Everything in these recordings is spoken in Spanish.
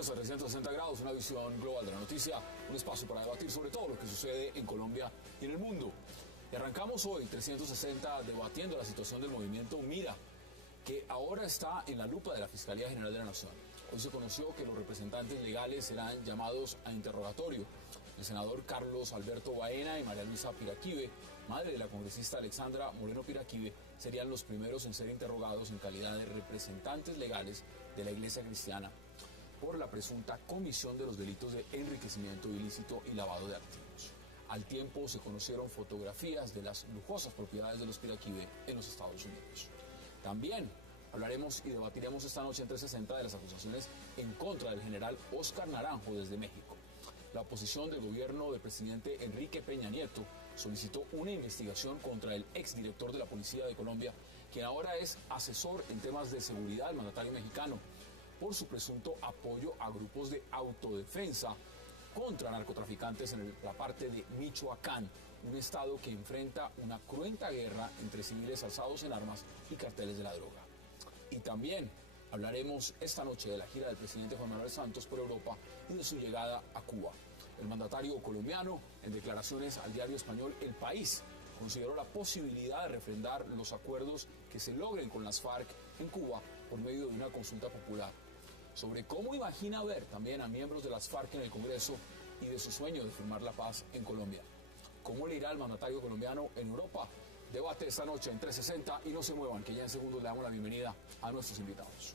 Bienvenidos a 360 grados, una visión global de la noticia, un espacio para debatir sobre todo lo que sucede en Colombia y en el mundo. Y arrancamos hoy 360 debatiendo la situación del movimiento Mira, que ahora está en la lupa de la Fiscalía General de la Nación. Hoy se conoció que los representantes legales serán llamados a interrogatorio. El senador Carlos Alberto Baena y María Luisa Piraquive, madre de la congresista Alexandra Moreno Piraquive, serían los primeros en ser interrogados en calidad de representantes legales de la Iglesia Cristiana por la presunta comisión de los delitos de enriquecimiento ilícito y lavado de activos. Al tiempo se conocieron fotografías de las lujosas propiedades de los Piraquive en los Estados Unidos. También hablaremos y debatiremos esta noche en 360 de las acusaciones en contra del general Óscar Naranjo desde México. La oposición del gobierno del presidente Enrique Peña Nieto solicitó una investigación contra el exdirector de la Policía de Colombia, quien ahora es asesor en temas de seguridad del mandatario mexicano, por su presunto apoyo a grupos de autodefensa contra narcotraficantes en la parte de Michoacán, un estado que enfrenta una cruenta guerra entre civiles alzados en armas y carteles de la droga. Y también hablaremos esta noche de la gira del presidente Juan Manuel Santos por Europa y de su llegada a Cuba. El mandatario colombiano, en declaraciones al diario español El País, consideró la posibilidad de refrendar los acuerdos que se logren con las FARC en Cuba por medio de una consulta popular. Sobre cómo imagina ver también a miembros de las FARC en el Congreso y de su sueño de firmar la paz en Colombia. ¿Cómo le irá al mandatario colombiano en Europa? Debate esta noche en 360 y no se muevan, que ya en segundos le damos la bienvenida a nuestros invitados.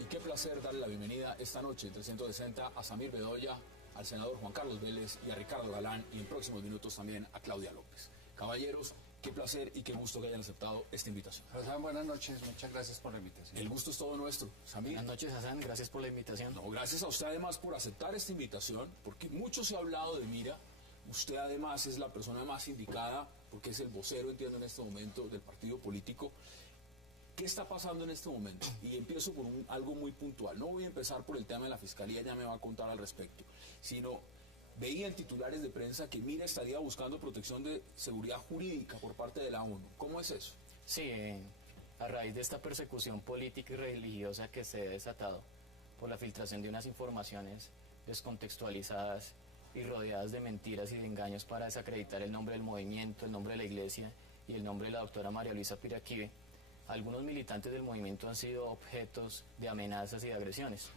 Y qué placer darle la bienvenida esta noche en 360 a Samir Bedoya, al senador Juan Carlos Vélez y a Ricardo Galán, y en próximos minutos también a Claudia López. Caballeros, qué placer y qué gusto que hayan aceptado esta invitación. Hassan, buenas noches, muchas gracias por la invitación. El gusto es todo nuestro. Samir. Buenas noches, Hassan, gracias por la invitación. No, gracias a usted además por aceptar esta invitación, porque mucho se ha hablado de Mira. Usted además es la persona más indicada, porque es el vocero, entiendo, en este momento del partido político. ¿Qué está pasando en este momento? Y empiezo por algo muy puntual. No voy a empezar por el tema de la Fiscalía, ya me va a contar al respecto, sino veía en titulares de prensa que Mira estaría buscando protección de seguridad jurídica por parte de la ONU. ¿Cómo es eso? Sí, a raíz de esta persecución política y religiosa que se ha desatado por la filtración de unas informaciones descontextualizadas y rodeadas de mentiras y de engaños para desacreditar el nombre del movimiento, el nombre de la iglesia y el nombre de la doctora María Luisa Piraquive, algunos militantes del movimiento han sido objetos de amenazas y de agresiones.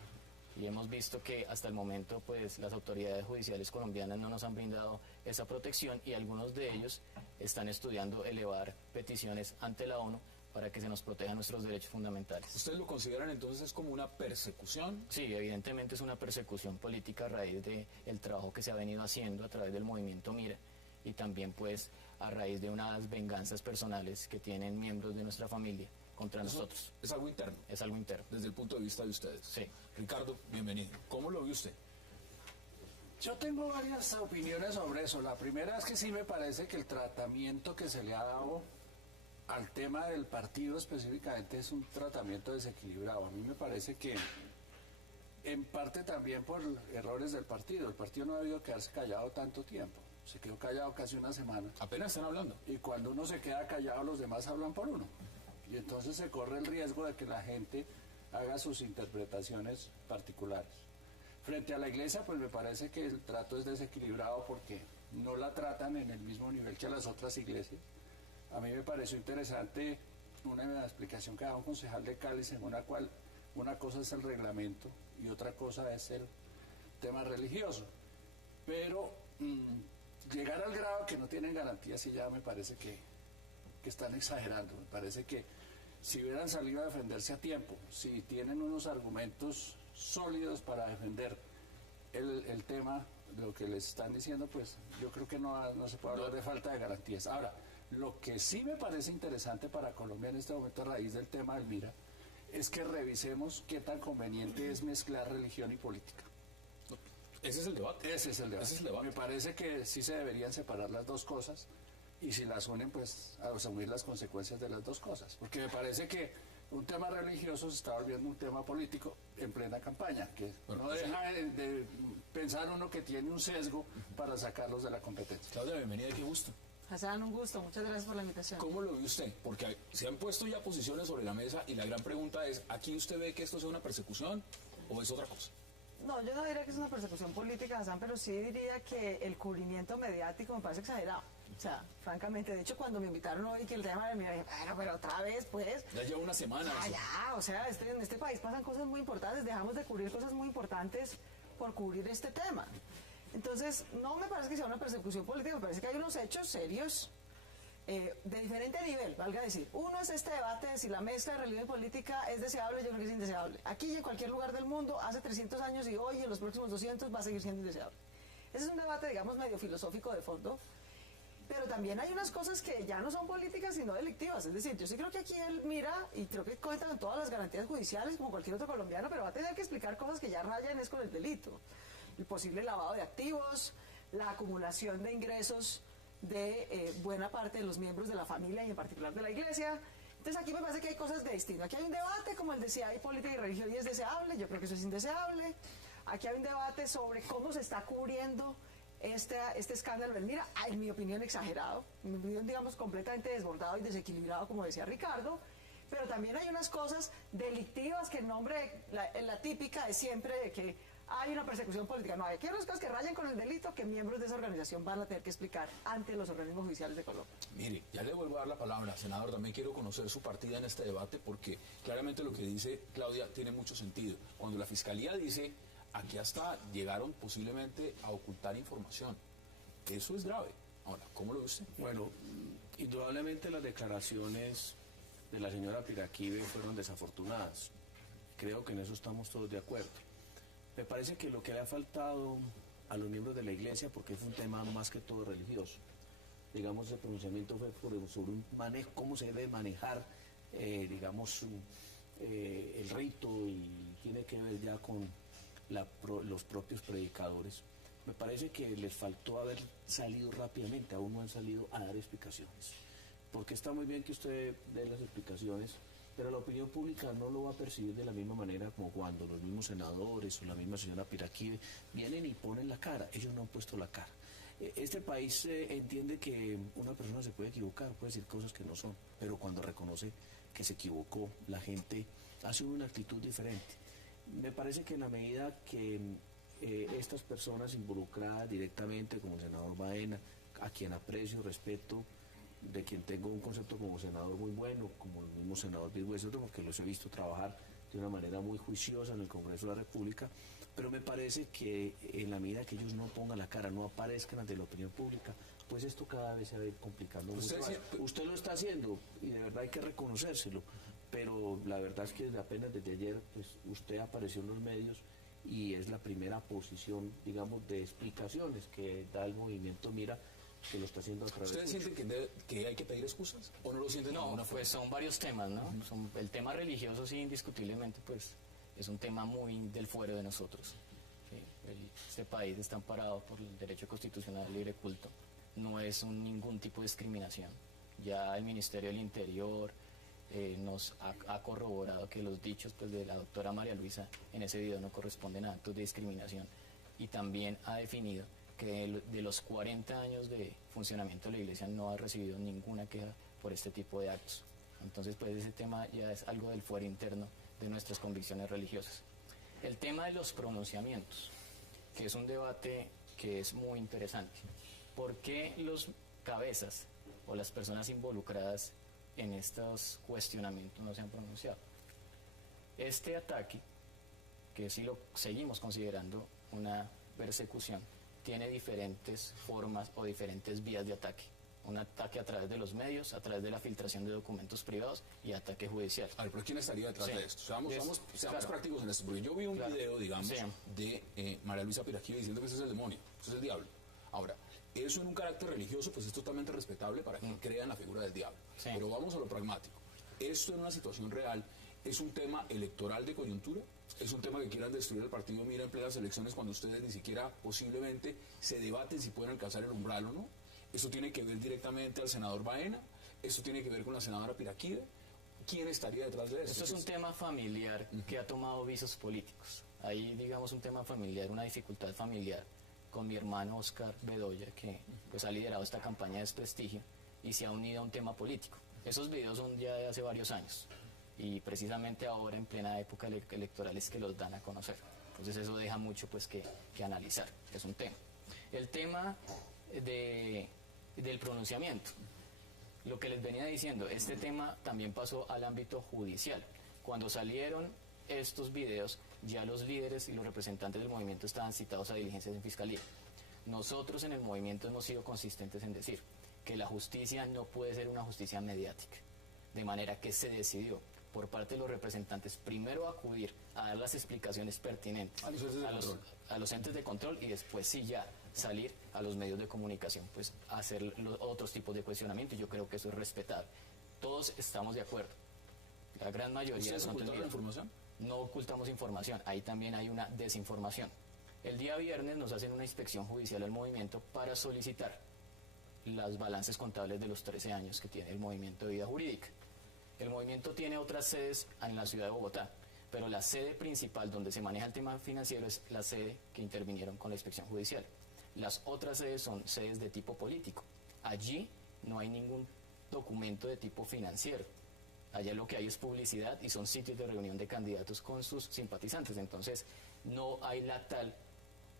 Y hemos visto que hasta el momento pues las autoridades judiciales colombianas no nos han brindado esa protección y algunos de ellos están estudiando elevar peticiones ante la ONU para que se nos protejan nuestros derechos fundamentales. ¿Ustedes lo consideran entonces como una persecución? Sí, evidentemente es una persecución política a raíz del trabajo que se ha venido haciendo a través del movimiento Mira y también pues a raíz de unas venganzas personales que tienen miembros de nuestra familia contra nosotros. Es algo interno. Es algo interno. Desde el punto de vista de ustedes. Sí. Ricardo, bienvenido. ¿Cómo lo ve usted? Yo tengo varias opiniones sobre eso. La primera es que sí me parece que el tratamiento que se le ha dado al tema del partido específicamente es un tratamiento desequilibrado. A mí me parece que en parte también por errores del partido. El partido no ha debido quedarse callado tanto tiempo. Se quedó callado casi una semana. Apenas están hablando. Y cuando uno se queda callado, los demás hablan por uno. Y entonces se corre el riesgo de que la gente haga sus interpretaciones particulares. Frente a la iglesia, pues me parece que el trato es desequilibrado porque no la tratan en el mismo nivel que a las otras iglesias. A mí me pareció interesante una explicación que daba un concejal de Cali, según la cual una cosa es el reglamento y otra cosa es el tema religioso. Pero llegar al grado que no tienen garantías, sí ya me parece que están exagerando. Me parece que si hubieran salido a defenderse a tiempo, si tienen unos argumentos sólidos para defender el tema de lo que les están diciendo, pues yo creo que no se puede hablar de falta de garantías. Ahora, lo que sí me parece interesante para Colombia en este momento a raíz del tema del Mira es que revisemos qué tan conveniente es mezclar religión y política. Ese es el debate. Ese es el debate. Ese es el debate. Me parece que sí se deberían separar las dos cosas y si las unen, pues asumir las consecuencias de las dos cosas. Porque me parece que un tema religioso se está volviendo un tema político en plena campaña, que no deja de pensar uno que tiene un sesgo para sacarlos de la competencia. Claudia, bienvenida, qué gusto. Hassan, un gusto, muchas gracias por la invitación. ¿Cómo lo ve usted? Porque se han puesto ya posiciones sobre la mesa y la gran pregunta es, ¿aquí usted ve que esto sea una persecución o es otra cosa? No, yo no diría que es una persecución política, Hassan, pero sí diría que el cubrimiento mediático me parece exagerado. O sea, francamente, de hecho, cuando me invitaron hoy que el tema de mi dije, bueno, pero otra vez, pues... Ya lleva una semana. Ya, o sea, en este país pasan cosas muy importantes, dejamos de cubrir cosas muy importantes por cubrir este tema. Entonces, no me parece que sea una persecución política, me parece que hay unos hechos serios de diferente nivel, valga decir. Uno es este debate de si la mezcla de religión y política es deseable, yo creo que es indeseable. Aquí y en cualquier lugar del mundo, hace 300 años y hoy, en los próximos 200, va a seguir siendo indeseable. Ese es un debate, digamos, medio filosófico de fondo, pero también hay unas cosas que ya no son políticas, sino delictivas. Es decir, yo sí creo que aquí él mira, y creo que cuenta con todas las garantías judiciales, como cualquier otro colombiano, pero va a tener que explicar cosas que ya rayan es con el delito. El posible lavado de activos, la acumulación de ingresos de buena parte de los miembros de la familia y en particular de la iglesia. Entonces aquí me parece que hay cosas de distinto. Aquí hay un debate como el de si hay política y religión y es deseable, yo creo que eso es indeseable. Aquí hay un debate sobre cómo se está cubriendo este escándalo. Mira, en mi opinión exagerado, en mi opinión digamos completamente desbordado y desequilibrado como decía Ricardo, pero también hay unas cosas delictivas que en nombre, la típica de siempre de que hay una persecución política. No, hay unas cosas que rayan con el delito que miembros de esa organización van a tener que explicar ante los organismos judiciales de Colombia. Mire, ya le vuelvo a dar la palabra, senador, también quiero conocer su partida en este debate porque claramente lo que dice Claudia tiene mucho sentido. Cuando la Fiscalía dice, aquí hasta llegaron posiblemente a ocultar información, eso es grave. Ahora, ¿cómo lo ve usted? Bueno, indudablemente las declaraciones de la señora Piraquive fueron desafortunadas. Creo que en eso estamos todos de acuerdo. Me parece que lo que le ha faltado a los miembros de la iglesia, porque es un tema más que todo religioso, digamos, el pronunciamiento fue sobre un manejo, cómo se debe manejar, digamos, el rito y tiene que ver ya con los propios predicadores. Me parece que les faltó haber salido rápidamente, aún no han salido a dar explicaciones. Porque está muy bien que usted dé las explicaciones, pero la opinión pública no lo va a percibir de la misma manera como cuando los mismos senadores o la misma señora Piraquive vienen y ponen la cara. Ellos no han puesto la cara. Este país entiende que una persona se puede equivocar, puede decir cosas que no son, pero cuando reconoce que se equivocó, la gente hace una actitud diferente. Me parece que en la medida que estas personas involucradas directamente, como el senador Baena, a quien aprecio, respeto, de quien tengo un concepto como senador muy bueno, como el mismo senador Virgües, porque los he visto trabajar de una manera muy juiciosa en el Congreso de la República, pero me parece que en la medida que ellos no pongan la cara, no aparezcan ante la opinión pública, pues esto cada vez se va a ir complicando mucho más. Usted lo está haciendo y de verdad hay que reconocérselo, pero la verdad es que apenas desde ayer pues usted apareció en los medios y es la primera posición, digamos, de explicaciones que da el movimiento Mira, que lo está haciendo a través de... ¿Ustedes sienten que hay que pedir excusas o no lo sienten? No, pues son varios temas, ¿no? El tema religioso sí, indiscutiblemente, pues es un tema muy del fuero de nosotros. ¿Sí? Este país está amparado por el derecho constitucional al libre culto. No es ningún tipo de discriminación. Ya el Ministerio del Interior nos ha corroborado que los dichos pues, de la doctora María Luisa en ese video no corresponden a actos de discriminación. Y también ha definido que de los 40 años de funcionamiento de la Iglesia no ha recibido ninguna queja por este tipo de actos. Entonces, pues ese tema ya es algo del fuero interno de nuestras convicciones religiosas. El tema de los pronunciamientos, que es un debate que es muy interesante. ¿Por qué los cabezas o las personas involucradas en estos cuestionamientos no se han pronunciado? Este ataque, que sí lo seguimos considerando una persecución, tiene diferentes formas o diferentes vías de ataque. Un ataque a través de los medios, a través de la filtración de documentos privados y ataque judicial. A ver, pero ¿quién estaría detrás de esto? Seamos prácticos en esto, porque yo vi un video, digamos, de María Luisa Piraquive diciendo que ese es el demonio, ese es el diablo. Ahora, eso en un carácter religioso pues es totalmente respetable para quien crea en la figura del diablo. Pero vamos a lo pragmático. Esto en una situación real es un tema electoral de coyuntura. Es un tema que quieran destruir el partido Mira en plenas elecciones cuando ustedes ni siquiera posiblemente se debaten si pueden alcanzar el umbral o no. Eso tiene que ver directamente al senador Baena, eso tiene que ver con la senadora Piraquive. quién estaría detrás de eso. Esto es un tema familiar que ha tomado visos políticos. Hay, digamos, un tema familiar, una dificultad familiar con mi hermano Oscar Bedoya, que pues ha liderado esta campaña de desprestigio y se ha unido a un tema político. Esos videos son ya de hace varios años y precisamente ahora en plena época electoral es que los dan a conocer. Entonces eso deja mucho pues que analizar, es un tema. El tema del pronunciamiento. Lo que les venía diciendo, este tema también pasó al ámbito judicial. Cuando salieron estos videos, ya los líderes y los representantes del movimiento estaban citados a diligencias en fiscalía. Nosotros en el movimiento hemos sido consistentes en decir que la justicia no puede ser una justicia mediática, de manera que se decidió por parte de los representantes primero acudir a dar las explicaciones pertinentes a los entes de control y después sí ya salir a los medios de comunicación, pues hacer los otros tipos de cuestionamiento, y yo creo que eso es respetable. Todos estamos de acuerdo. La gran mayoría... ¿Ustedes ocultaron la información? No ocultamos información, ahí también hay una desinformación. El día viernes nos hacen una inspección judicial al movimiento para solicitar las balances contables de los 13 años que tiene el movimiento de vida jurídica. El movimiento tiene otras sedes en la ciudad de Bogotá, pero la sede principal donde se maneja el tema financiero es la sede que intervinieron con la inspección judicial. Las otras sedes son sedes de tipo político. Allí no hay ningún documento de tipo financiero. Allá lo que hay es publicidad y son sitios de reunión de candidatos con sus simpatizantes. Entonces, no hay la tal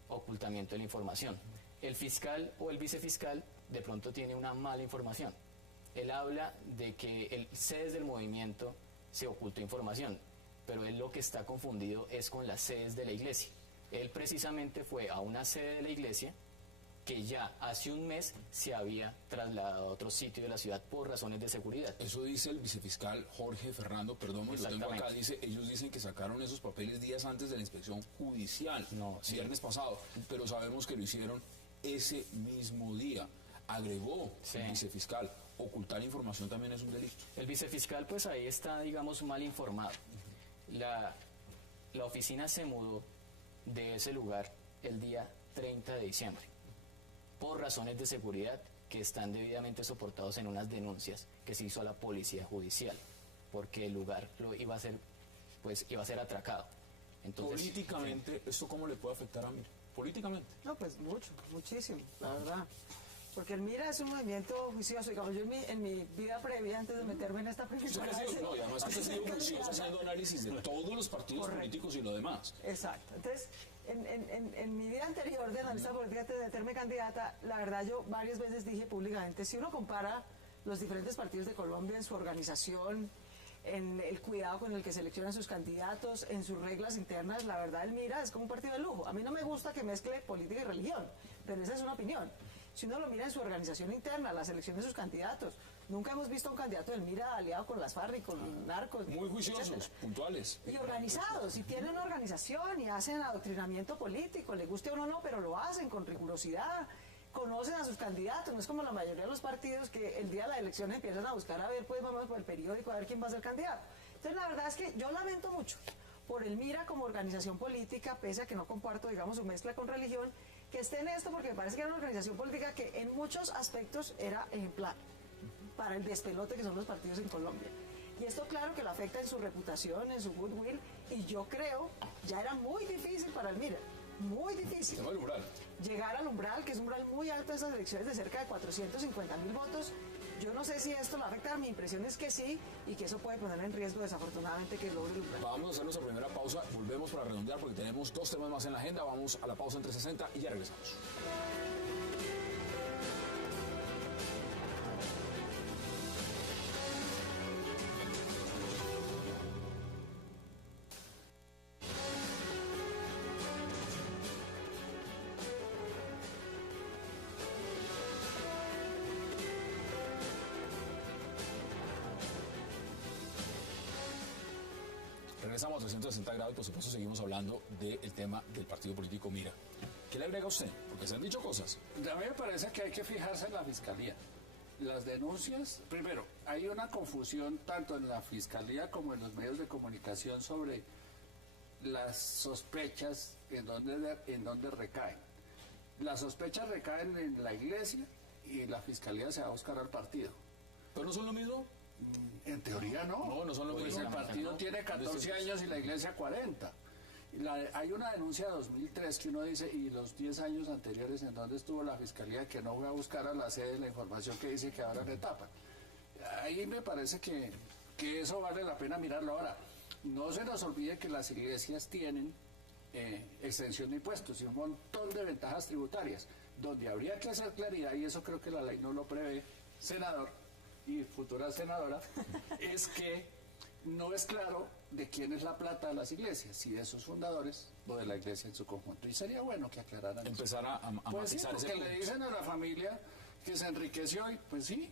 ocultamiento de la información. El fiscal o el vicefiscal de pronto tiene una mala información. Él habla de que el sedes del movimiento se ocultó información, pero él lo que está confundido es con las sedes de la iglesia. Él precisamente fue a una sede de la iglesia que ya hace un mes se había trasladado a otro sitio de la ciudad por razones de seguridad. Eso dice el vicefiscal Jorge Fernando, perdón, lo tengo acá, ellos dicen que sacaron esos papeles días antes de la inspección judicial, viernes pasado, pero sabemos que lo hicieron ese mismo día. Agregó el vicefiscal, ocultar información también es un delito. El vicefiscal pues ahí está, digamos, mal informado. La oficina se mudó de ese lugar el día 30 de diciembre. Por razones de seguridad que están debidamente soportados en unas denuncias que se hizo a la policía judicial, porque el lugar iba a ser atracado. Entonces, políticamente, ¿esto cómo le puede afectar a Mira? Políticamente. No, pues mucho, muchísimo, la verdad. Porque el Mira es un movimiento juicioso. Digamos, yo en mi vida previa, antes de meterme en esta película... No, y además que usted ha sido juicioso haciendo análisis de todos los partidos políticos y lo demás. Exacto. Entonces, en mi vida anterior de analista política, antes de meterme candidata, la verdad yo varias veces dije públicamente, si uno compara los diferentes partidos de Colombia en su organización, en el cuidado con el que seleccionan sus candidatos, en sus reglas internas, la verdad el Mira es como un partido de lujo. A mí no me gusta que mezcle política y religión, pero esa es una opinión. Si uno lo mira en su organización interna, la selección de sus candidatos, nunca hemos visto a un candidato del Mira aliado con las FARC y con narcos. Muy juiciosos, etcétera. Puntuales. Y organizados, y tienen una organización y hacen adoctrinamiento político, le guste o no, pero lo hacen con rigurosidad, conocen a sus candidatos, no es como la mayoría de los partidos que el día de la elección empiezan a buscar a ver, pues vamos por el periódico a ver quién va a ser candidato. Entonces la verdad es que yo lamento mucho por el Mira como organización política, pese a que no comparto, digamos, su mezcla con religión, que esté en esto porque me parece que era una organización política que en muchos aspectos era ejemplar para el despelote que son los partidos en Colombia. Y esto claro que lo afecta en su reputación, en su goodwill, y yo creo, ya era muy difícil para el Mira, muy difícil. Llegar al umbral, que es un umbral muy alto de esas elecciones de cerca de 450.000 votos. Yo no sé si esto lo va a afectar, mi impresión es que sí, y que eso puede poner en riesgo desafortunadamente que logre el umbral. Vamos a hacer nuestra primera pausa, volvemos para redondear porque tenemos 2 temas más en la agenda, vamos a la pausa en 360 y ya regresamos. Regresamos a 360 grados y por supuesto seguimos hablando del tema del partido político Mira. ¿Qué le agrega a usted? Porque se han dicho cosas. A mí me parece que hay que fijarse en la fiscalía. Las denuncias, primero, hay una confusión tanto en la fiscalía como en los medios de comunicación sobre las sospechas en donde recaen. Las sospechas recaen en la iglesia y la fiscalía se va a buscar al partido. ¿Pero no son lo mismo? En teoría no. No, no son lo Pues mismo. el partido tiene 14 años y la iglesia 40. Hay una denuncia de 2003 que uno dice, y los 10 años anteriores en donde estuvo la fiscalía, que no fue a buscar a la sede la información que dice que ahora le tapan. Ahí me parece que eso vale la pena mirarlo. Ahora, no se nos olvide que las iglesias tienen exención de impuestos y un montón de ventajas tributarias, donde habría que hacer claridad, y eso creo que la ley no lo prevé, senador y futura senadora, es que no es claro de quién es la plata de las iglesias, si de sus fundadores o de la iglesia en su conjunto. Y sería bueno que aclararan eso. Empezar a Pues sí, matizar ese porque le punto. dicen a la familia que se enriqueció y pues sí,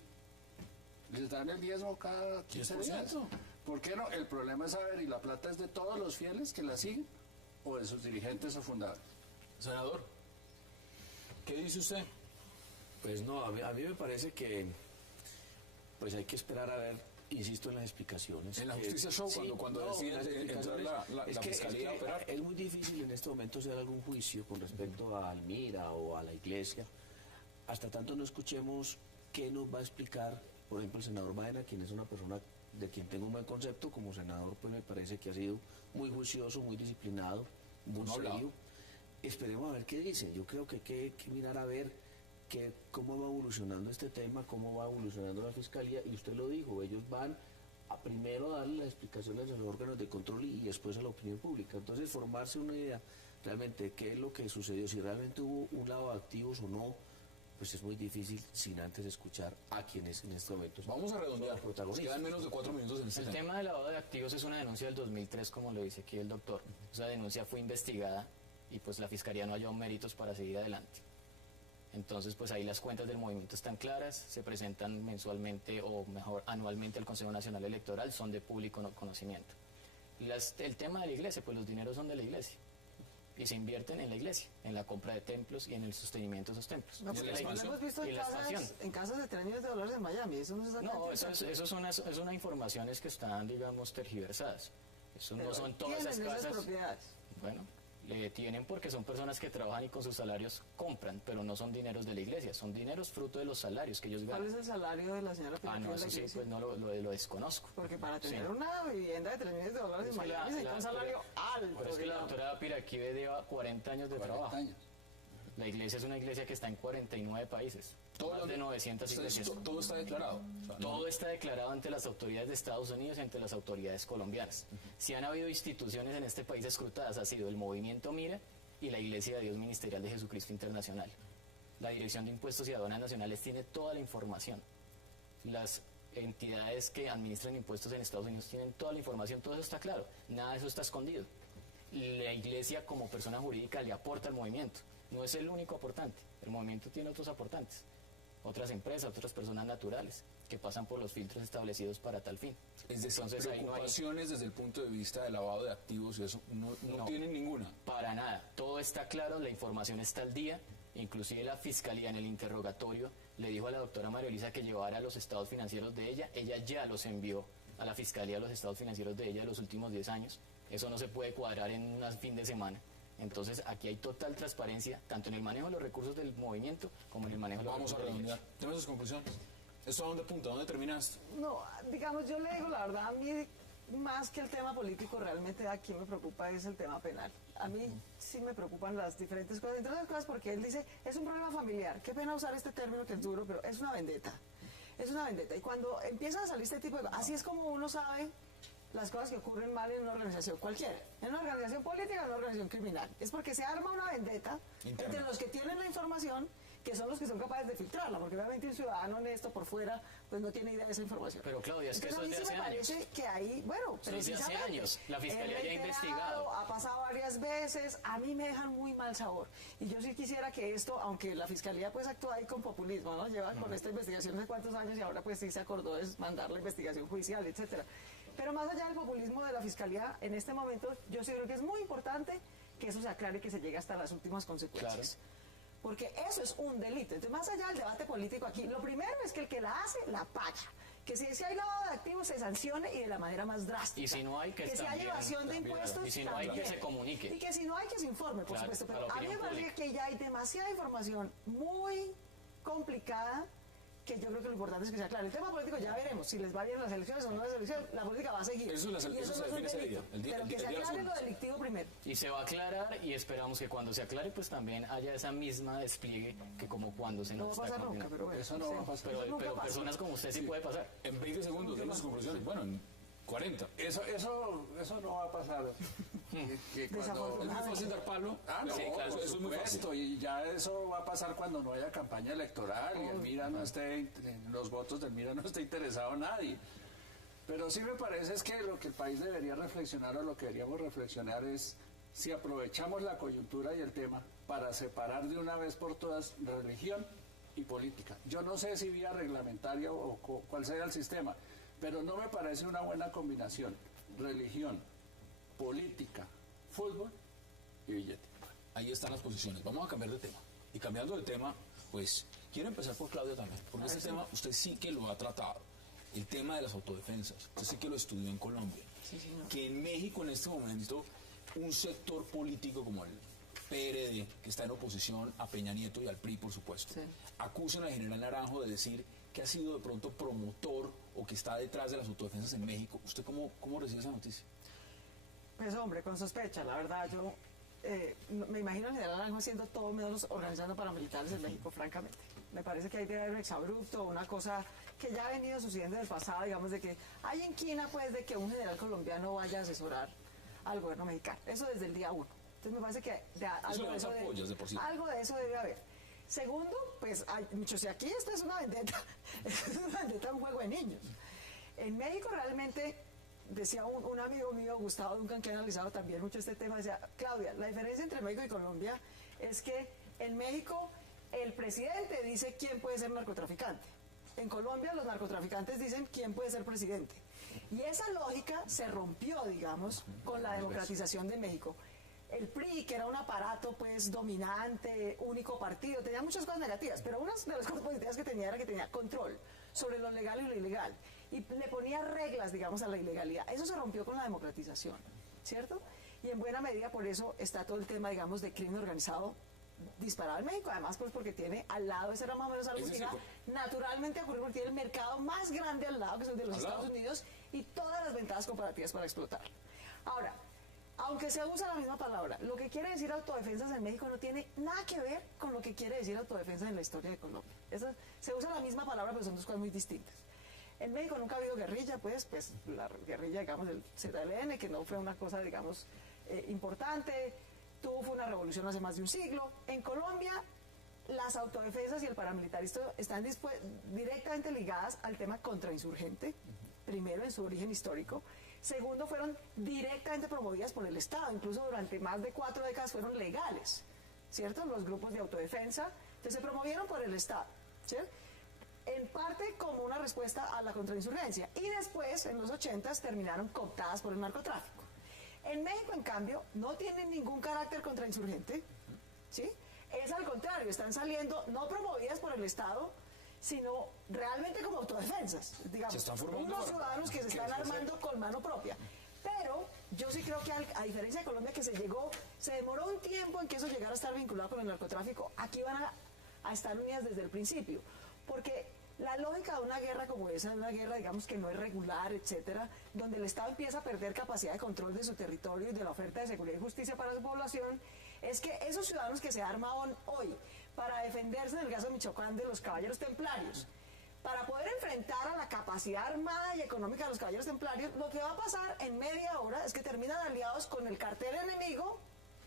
les dan el diezmo cada 15 días. 10%. ¿Por qué no? El problema es saber, ¿y la plata es de todos los fieles que la siguen o de sus dirigentes o fundadores? Senador, ¿qué dice usted? Pues no, a mí me parece que pues hay que esperar a ver, insisto en las explicaciones. En la justicia show, cuando deciden las entrar explicaciones, la fiscalía a operar. es muy difícil en este momento hacer algún juicio con respecto a Almira o a la iglesia, hasta tanto no escuchemos qué nos va a explicar, por ejemplo, el senador Baena, quien es una persona de quien tengo un buen concepto, como senador pues me parece que ha sido muy juicioso, muy disciplinado, muy No ha hablado. serio. Esperemos a ver qué dice. Yo creo que hay que mirar a ver cómo va evolucionando este tema, cómo va evolucionando la fiscalía, y usted lo dijo, ellos van a primero darle las explicaciones a los órganos de control y después a la opinión pública. Entonces formarse una idea realmente de qué es lo que sucedió, si realmente hubo un lavado de activos o no, pues es muy difícil sin antes escuchar a quienes en este momento son Vamos a redondear. los protagonistas. Quedan menos de 4 minutos en este El tema. tema del lavado de activos es una denuncia del 2003, como lo dice aquí el doctor. Esa denuncia fue investigada y pues la Fiscalía no halló méritos para seguir adelante. Entonces, pues ahí las cuentas del movimiento están claras, se presentan mensualmente o mejor anualmente al Consejo Nacional Electoral, son de público conocimiento. El tema de la iglesia, pues los dineros son de la iglesia y se invierten en la iglesia, en la compra de templos y en el sostenimiento de esos templos. No, ¿Y porque la lo expansión? hemos visto Y en la expansión. casas de 3 millones de dólares en Miami. Eso no es No, exactamente eso son informaciones que están, digamos, tergiversadas. Eso no son todas esas tienen casas. propiedades. Bueno, le tienen porque son personas que trabajan y con sus salarios compran, pero no son dineros de la iglesia, son dineros fruto de los salarios que ellos ¿Cuál ganan. es el salario de la señora Ah, Pilato no, en la eso sí, iglesia? pues no lo desconozco. Porque para Sí. tener una vivienda de 3 millones de dólares en Es que Miami se necesita un salario alto. Pero es que la digamos. doctora Piraquive lleva 40 años de 40 trabajo. años. La iglesia es una iglesia que está en 49 países, más de 900 iglesias. Todo está declarado. O sea, Todo está declarado ante las autoridades de Estados Unidos y ante las autoridades colombianas. Si han habido instituciones en este país escrutadas, ha sido el Movimiento Mira y la Iglesia de Dios Ministerial de Jesucristo Internacional. La Dirección de Impuestos y Aduanas Nacionales tiene toda la información. Las entidades que administran impuestos en Estados Unidos tienen toda la información, todo eso está claro, nada de eso está escondido. La iglesia como persona jurídica le aporta al movimiento, no es el único aportante, el movimiento tiene otros aportantes, otras empresas, otras personas naturales que pasan por los filtros establecidos para tal fin. Es decir, Entonces, ahí no hay- preocupaciones desde el punto de vista de lavado de activos y eso no No. tienen ninguna. Para nada, todo está claro, la información está al día, inclusive la fiscalía en el interrogatorio le dijo a la doctora María Elisa que llevara los estados financieros de ella ya los envió a la fiscalía los estados financieros de ella de los últimos 10 años, eso no se puede cuadrar en un fin de semana. Entonces aquí hay total transparencia, tanto en el manejo de los recursos del movimiento como en el manejo de los Vamos a recursos de la redondear. iglesia. Deme sus conclusiones. ¿Esto a dónde punta? ¿Dónde terminaste? No, digamos, yo le digo la verdad, a mí más que el tema político, realmente aquí me preocupa es el tema penal. A mí sí me preocupan las diferentes cosas, entre otras cosas porque él dice, es un problema familiar. Qué pena usar este término que es duro, pero es una vendetta. Es una vendetta. Y cuando empiezan a salir este tipo de cosas, así es como uno sabe las cosas que ocurren mal en una organización cualquiera, en una organización política, en una organización criminal. Es porque se arma una vendetta Interna. entre los que tienen la información, que son los que son capaces de filtrarla, porque obviamente un ciudadano honesto por fuera, pues no tiene idea de esa información. Pero, Claudia, es que Entonces, eso es de a mí sí hace me parece que ahí, bueno, Eso es de hace precisamente, años. La Fiscalía es ya ha reiterado, investigado. ha pasado varias veces, a mí me dejan muy mal sabor. Y yo sí quisiera que esto, aunque la Fiscalía pues actúa ahí con populismo, ¿no? Lleva con esta investigación no sé cuántos años y ahora pues sí se acordó de mandar la investigación judicial, etcétera. Pero más allá del populismo de la Fiscalía, en este momento yo sí creo que es muy importante que eso se aclare y que se llegue hasta las últimas consecuencias. Porque eso es un delito. Entonces, más allá del debate político aquí, lo primero es que el que la hace, la paga. Que si hay lavado de activos, se sancione y de la manera más drástica. Y si no hay, que si hay también, evasión de también, impuestos, y si no hay, que también. se comunique. Y que si no hay, que se informe, por Claro, supuesto. para Pero la a mí me opinión parece pública. que ya hay demasiada información muy complicada que yo creo que lo importante es que sea claro. El tema político ya veremos, si les va bien las elecciones o no las elecciones, la política va a seguir. Eso y se no es un define ese delito. día, el día- Pero que el se día de las aclare lo urnas. delictivo primero. Y se va a aclarar y esperamos que cuando se aclare pues también haya esa misma despliegue que como cuando se No nos va a está pasar nunca, condenando. pero bueno. Eso no va a pasar. Pero, nunca pero pasa. personas como usted sí puede pasar. En 20 segundos, de las conclusiones. Bueno, en 40. Eso no va a pasar. Que cuando- Es muy fácil dar palo. No, Sí, claro, por eso es muy fácil. supuesto, y ya eso va a pasar cuando no haya campaña electoral y el Mira no esté, en los votos del Mira no esté interesado nadie. Pero sí me parece es que lo que el país debería reflexionar o lo que deberíamos reflexionar es si aprovechamos la coyuntura y el tema para separar de una vez por todas religión y política. Yo no sé si vía reglamentaria o cuál sea el sistema, pero no me parece una buena combinación. Religión, política, fútbol y billete. Ahí están las posiciones. Vamos a cambiar de tema. Y cambiando de tema, pues quiero empezar por Claudia también, porque este tema usted sí que lo ha tratado. El tema de las autodefensas. Usted sí que lo estudió en Colombia. Sí, señor. Que en México en este momento un sector político como el PRD, que está en oposición a Peña Nieto y al PRI, por supuesto, Sí. acusan al general Naranjo de decir que ha sido de pronto promotor o que está detrás de las autodefensas en México. ¿Usted cómo recibe esa noticia? Pues hombre, con sospecha, la verdad, yo me imagino al general Naranjo haciendo todo menos organizando paramilitares en México, francamente. Me parece que ahí debe haber un exabrupto, una cosa que ya ha venido sucediendo en el pasado, digamos, de que hay inquina, pues, de que un general colombiano vaya a asesorar al gobierno mexicano. Eso desde el día 1. Entonces me parece que algo de levanta eso pollas de por sí. algo de eso debe haber. Segundo, pues, muchos, si aquí esta es una vendetta, es una vendetta, un juego de niños. En México realmente, decía un amigo mío, Gustavo Duncan, que ha analizado también mucho este tema, decía, Claudia, la diferencia entre México y Colombia es que en México el presidente dice quién puede ser narcotraficante. En Colombia los narcotraficantes dicen quién puede ser presidente. Y esa lógica se rompió, digamos, con la democratización de México. El PRI, que era un aparato pues dominante, único partido, tenía muchas cosas negativas, pero una de las cosas positivas que tenía era que tenía control sobre lo legal y lo ilegal. Y le ponía reglas, digamos, a la ilegalidad. Eso se rompió con la democratización, ¿cierto? Y en buena medida por eso está todo el tema, digamos, de crimen organizado disparado en México, además pues porque tiene al lado, ese era más o menos algo Es que decir, iba naturalmente a ocurrir porque tiene el mercado más grande al lado, que es el de los Al lado. Estados Unidos, y todas las ventajas comparativas para explotarlo. Ahora, aunque se usa la misma palabra, lo que quiere decir autodefensas en México no tiene nada que ver con lo que quiere decir autodefensas en la historia de Colombia. Se usa la misma palabra, pero son dos cosas muy distintas. En México nunca ha habido guerrilla, pues la guerrilla, digamos, del ZLN, que no fue una cosa, digamos, importante, fue una revolución hace más de un siglo. En Colombia, las autodefensas y el paramilitarismo están directamente ligadas al tema contrainsurgente, primero en su origen histórico. Segundo, fueron directamente promovidas por el Estado, incluso durante más de 4 décadas fueron legales, ¿cierto? Los grupos de autodefensa, entonces se promovieron por el Estado, ¿cierto? En parte como una respuesta a la contrainsurgencia, y después, en los 80s, terminaron cooptadas por el narcotráfico. En México, en cambio, no tienen ningún carácter contrainsurgente, ¿sí? Es al contrario, están saliendo no promovidas por el Estado, sino realmente como autodefensas, digamos, Se están formando unos para- ciudadanos que se están armando con mano propia. Pero yo sí creo que a diferencia de Colombia, que se demoró un tiempo en que eso llegara a estar vinculado con el narcotráfico, aquí van a estar unidas desde el principio, porque la lógica de una guerra como esa, de una guerra, digamos, que no es regular, etcétera, donde el Estado empieza a perder capacidad de control de su territorio y de la oferta de seguridad y justicia para su población, es que esos ciudadanos que se arman hoy para defenderse, en el caso de Michoacán, de los caballeros templarios, para poder enfrentar a la capacidad armada y económica de los caballeros templarios, lo que va a pasar en media hora es que terminan aliados con el cartel enemigo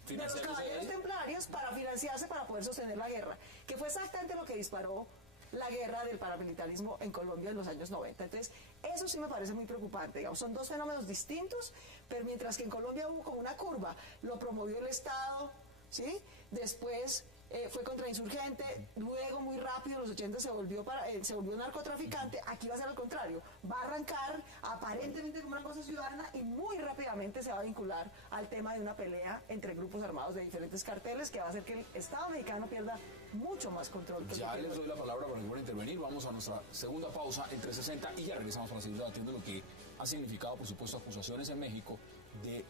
de los Financiándose caballeros ahí. templarios para financiarse, para poder sostener la guerra, que fue exactamente lo que disparó la guerra del paramilitarismo en Colombia en los años 90. Entonces, eso sí me parece muy preocupante. Digamos, son dos fenómenos distintos, pero mientras que en Colombia hubo como una curva, lo promovió el Estado, ¿sí? Después fue contrainsurgente, luego muy rápido, en los 80 se volvió narcotraficante. Aquí va a ser al contrario, va a arrancar aparentemente como una cosa ciudadana y muy rápidamente se va a vincular al tema de una pelea entre grupos armados de diferentes carteles que va a hacer que el Estado mexicano pierda mucho más control que Ya lo que les tiene doy la palabra para que puedan intervenir. Vamos a nuestra segunda pausa en 360 y ya regresamos para seguir debatiendo lo que ha significado, por supuesto, acusaciones en México de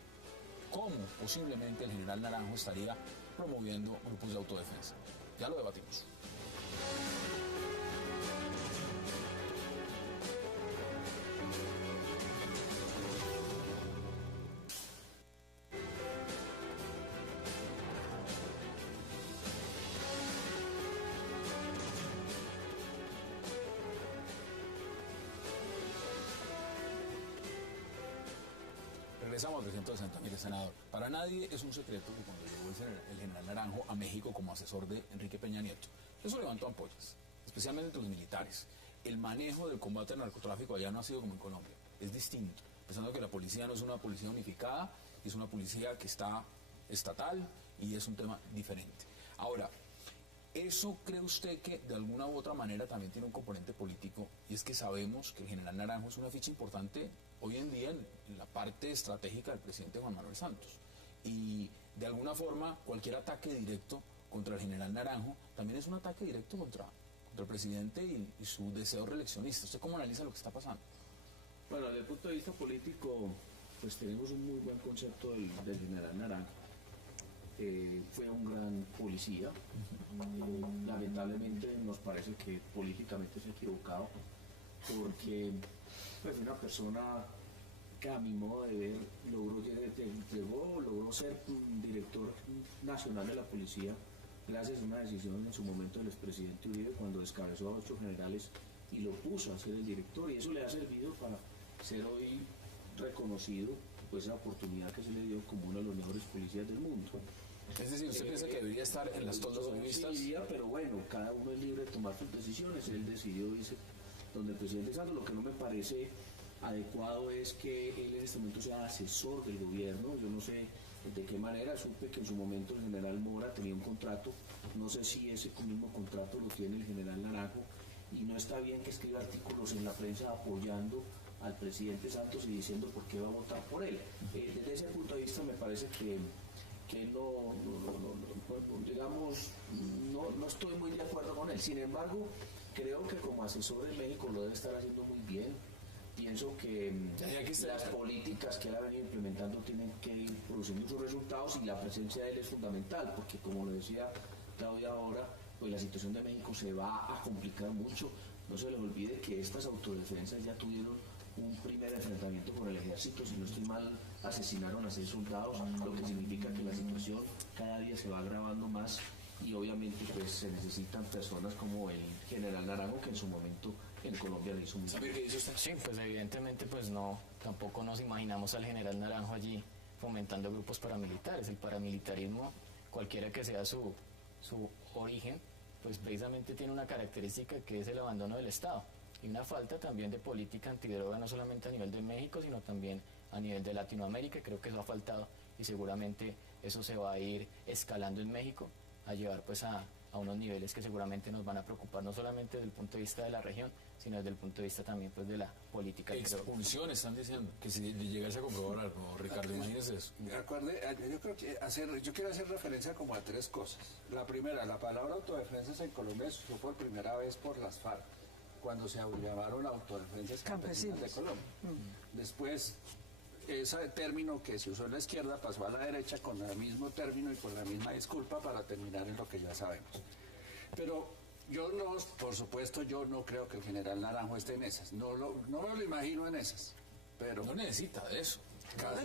cómo posiblemente el general Naranjo estaría promoviendo grupos de autodefensa. Ya lo debatimos. Regresamos a 360. Mire, senador, para nadie es un secreto que cuando llegó el general Naranjo a México como asesor de Enrique Peña Nieto, eso levantó ampollas, especialmente entre los militares. El manejo del combate al narcotráfico allá no ha sido como en Colombia, es distinto, pensando que la policía no es una policía unificada, es una policía que está estatal y es un tema diferente. Ahora, ¿eso cree usted que de alguna u otra manera también tiene un componente político? Y es que sabemos que el general Naranjo es una ficha importante hoy en día en la parte estratégica del presidente Juan Manuel Santos. Y de alguna forma cualquier ataque directo contra el general Naranjo también es un ataque directo contra el presidente y su deseo reeleccionista. ¿Usted cómo analiza lo que está pasando? Bueno, desde el punto de vista político, pues tenemos un muy buen concepto del general Naranjo. Fue un gran policía. Lamentablemente nos parece que políticamente se ha equivocado, porque pues, una persona que a mi modo de ver logró ser director nacional de la policía gracias a una decisión en su momento del expresidente Uribe cuando descabezó a 8 generales y lo puso a ser el director, y eso le ha servido para ser hoy reconocido pues esa oportunidad que se le dio como uno de los mejores policías del mundo. Es decir, ¿usted piensa que debería estar en las toldas uribistas? Sí, pero bueno, cada uno es libre de tomar sus decisiones. Él decidió irse donde el presidente Santos. Lo que no me parece adecuado es que él en este momento sea asesor del gobierno. Yo no sé de qué manera, supe que en su momento el general Mora tenía un contrato, no sé si ese mismo contrato lo tiene el general Naranjo, y no está bien que escriba artículos en la prensa apoyando al presidente Santos y diciendo por qué va a votar por él. Desde ese punto de vista me parece que no estoy muy de acuerdo con él. Sin embargo, creo que como asesor en México lo debe estar haciendo muy bien. Pienso que las políticas que él ha venido implementando tienen que ir produciendo sus resultados, y la presencia de él es fundamental, porque como lo decía Claudia ahora, pues la situación de México se va a complicar mucho. No se les olvide que estas autodefensas ya tuvieron un primer enfrentamiento con el ejército, si no estoy mal, asesinaron a 6 soldados, lo que significa que la situación cada día se va agravando más, y obviamente pues se necesitan personas como el general Naranjo, que en su momento en Colombia le hizo mucho. ¿Qué dice usted? Sí, pues evidentemente pues no, tampoco nos imaginamos al general Naranjo allí fomentando grupos paramilitares. El paramilitarismo, cualquiera que sea su origen, pues precisamente tiene una característica que es el abandono del Estado y una falta también de política antidroga, no solamente a nivel de México, sino también a nivel de Latinoamérica. Creo que eso ha faltado y seguramente eso se va a ir escalando en México a llevar pues a unos niveles que seguramente nos van a preocupar, no solamente desde el punto de vista de la región, sino desde el punto de vista también pues de la política. Expulsión, están diciendo, que si llegase a comprobar algo, Ricardo, imagínese eso. Yo quiero hacer referencia como a 3 cosas. La primera, la palabra autodefensas en Colombia se usó por primera vez por las FARC, cuando se llamaron autodefensas campesinas de Colombia. Después, ese término que se usó en la izquierda pasó a la derecha con el mismo término y con la misma disculpa para terminar en lo que ya sabemos. Pero yo no, por supuesto, yo no creo que el general Naranjo esté en esas. No me lo imagino en esas. Pero no necesita de eso.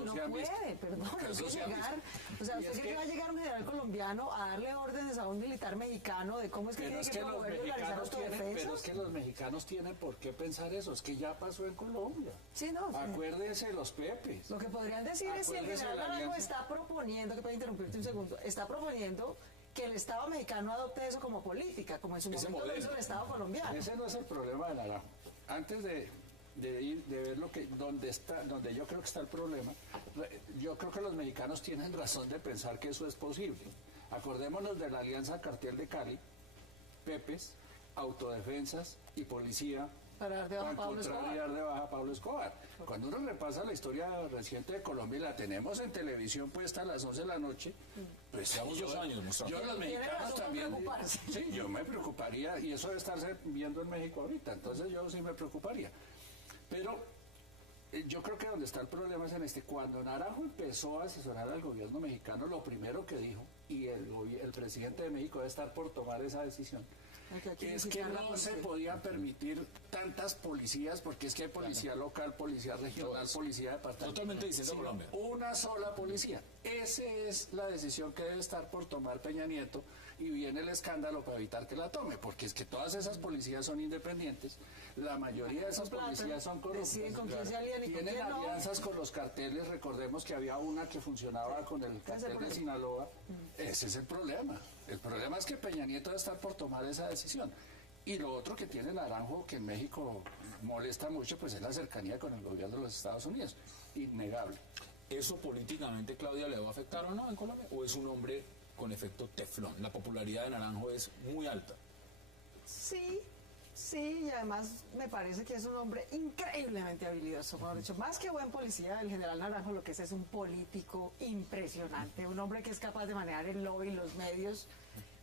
No puede, perdón, no puede llegar. O sea, ¿usted cree que va a llegar un general colombiano a darle órdenes a un militar mexicano de cómo es que tiene que promover y realizar autodefensas? Pero es que los mexicanos tienen por qué pensar eso, es que ya pasó en Colombia. Sí, no. Acuérdense los Pepes. Lo que podrían decir es si el general Naranjo está proponiendo, que puede interrumpirte un segundo, está proponiendo que el Estado mexicano adopte eso como política, como en su momento lo hizo el Estado colombiano. Ese no es el problema de Naranjo. Antes de ver donde yo creo que está el problema, yo creo que los mexicanos tienen razón de pensar que eso es posible. Acordémonos de la Alianza Cartel de Cali, Pepes, autodefensas y policía para dar de baja a Pablo Escobar. Cuando uno repasa la historia reciente de Colombia, y la tenemos en televisión puesta a las 11 de la noche, pues llevamos 2 años mostrando. Yo los mexicanos también, sí, yo me preocuparía, y eso debe estarse viendo en México ahorita, entonces yo sí me preocuparía. Pero yo creo que donde está el problema es en cuando Naranjo empezó a asesorar al gobierno mexicano, lo primero que dijo, y el presidente de México debe estar por tomar esa decisión, es que no se podían permitir tantas policías, porque es que hay policía local, policía regional, policía departamental. Totalmente diciendo Colombia. Una sola policía. Esa es la decisión que debe estar por tomar Peña Nieto, y viene el escándalo para evitar que la tome, porque es que todas esas policías son independientes, la mayoría de esas policías son corruptas, deciden con quién se alían y con tienen quién no. alianzas con los carteles, recordemos que había una que funcionaba con el cartel de Sinaloa, ese es el problema es que Peña Nieto va a estar por tomar esa decisión. Y lo otro que tiene Naranjo, que en México molesta mucho, pues es la cercanía con el gobierno de los Estados Unidos, innegable. ¿Eso políticamente, Claudia, le va a afectar o no en Colombia? ¿O es un hombre con efecto teflón? La popularidad de Naranjo es muy alta. Sí, y además me parece que es un hombre increíblemente habilidoso. Mejor dicho, más que buen policía, el general Naranjo lo que es un político impresionante, un hombre que es capaz de manejar el lobby, los medios,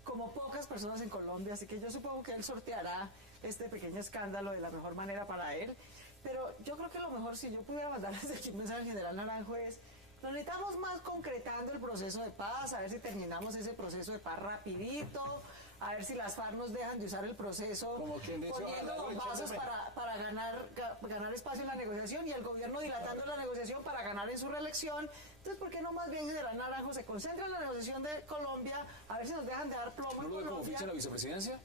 como pocas personas en Colombia, así que yo supongo que él sorteará este pequeño escándalo de la mejor manera para él. Pero yo creo que lo mejor, si yo pudiera mandarle desde aquí un mensaje al general Naranjo, es: nos necesitamos más concretando el proceso de paz, a ver si terminamos ese proceso de paz rapidito, a ver si las FARC nos dejan de usar el proceso poniendo bombazos para ganar espacio en la negociación, y el gobierno dilatando la negociación para ganar en su reelección. Entonces, ¿por qué no más bien general Naranjo se concentra en la negociación de Colombia, a ver si nos dejan de dar plomo ¿No en lo ve como Colombia? ficha en la vicepresidencia?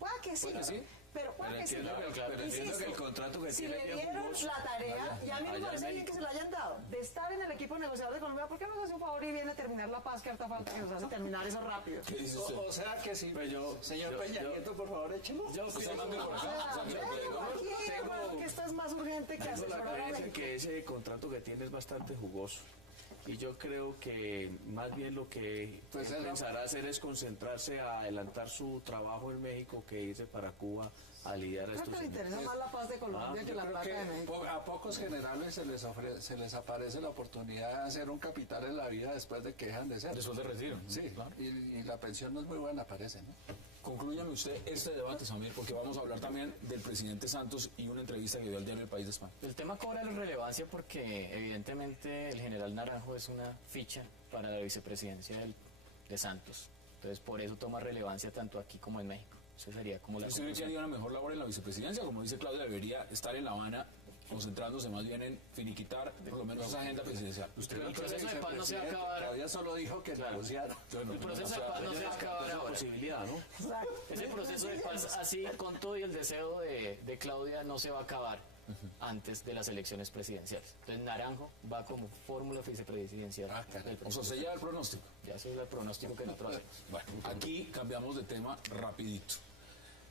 Puede que sí. ¿Puede que sí? Pero puede que sí. Pero entiendo que el contrato que si tiene le bien dieron jugoso la tarea, y a mí me allá parece en bien que se la hayan dado, de estar en el equipo negociador de Colombia, ¿por qué no nos hace un favor y viene a terminar la paz, que harta falta que nos hace terminar eso rápido? ¿Qué dice usted? O sea que sí, señor Peña Nieto, por favor, échelo. Yo Está hablando por O acá. sea, O sea, vengo aquí, hermano, que esto es más urgente que tengo la asesorar a creencia México. que ese contrato que tiene es bastante jugoso. Y yo creo que más bien lo que Pues él pensará hacer es concentrarse a adelantar su trabajo en México que irse para Cuba a lidiar a Creo estos que le interesa más la paz de Colombia que Yo la creo paz de que México. a pocos generales se les aparece la oportunidad de hacer un capital en la vida después de que dejan de ser. Después de retiro. Sí, Claro. y la pensión no es muy buena, parece, ¿no? Conclúyame usted este debate, Samir, porque vamos a hablar también del presidente Santos y una entrevista que dio al diario El País de España. El tema cobra relevancia porque evidentemente el general Naranjo es una ficha para la vicepresidencia de Santos. Entonces por eso toma relevancia tanto aquí como en México. Eso sería como la ¿Usted cree que haría una mejor labor en la vicepresidencia? Como dice Claudia, debería estar en La Habana concentrándose más bien en finiquitar por lo menos esa agenda presidencial. El proceso de paz no se va a acabar. Claudia solo dijo que negociara. El proceso de paz no se va a acabar esa ahora. posibilidad, ¿no? Exacto. Ese proceso de paz, así con todo y el deseo de Claudia, no se va a acabar antes de las elecciones presidenciales. Entonces Naranjo va como fórmula vicepresidencial. Ah, caray. del O sea, se lleva el pronóstico. Ya ese es el pronóstico que nosotros hacemos. Bueno, aquí cambiamos de tema rapidito.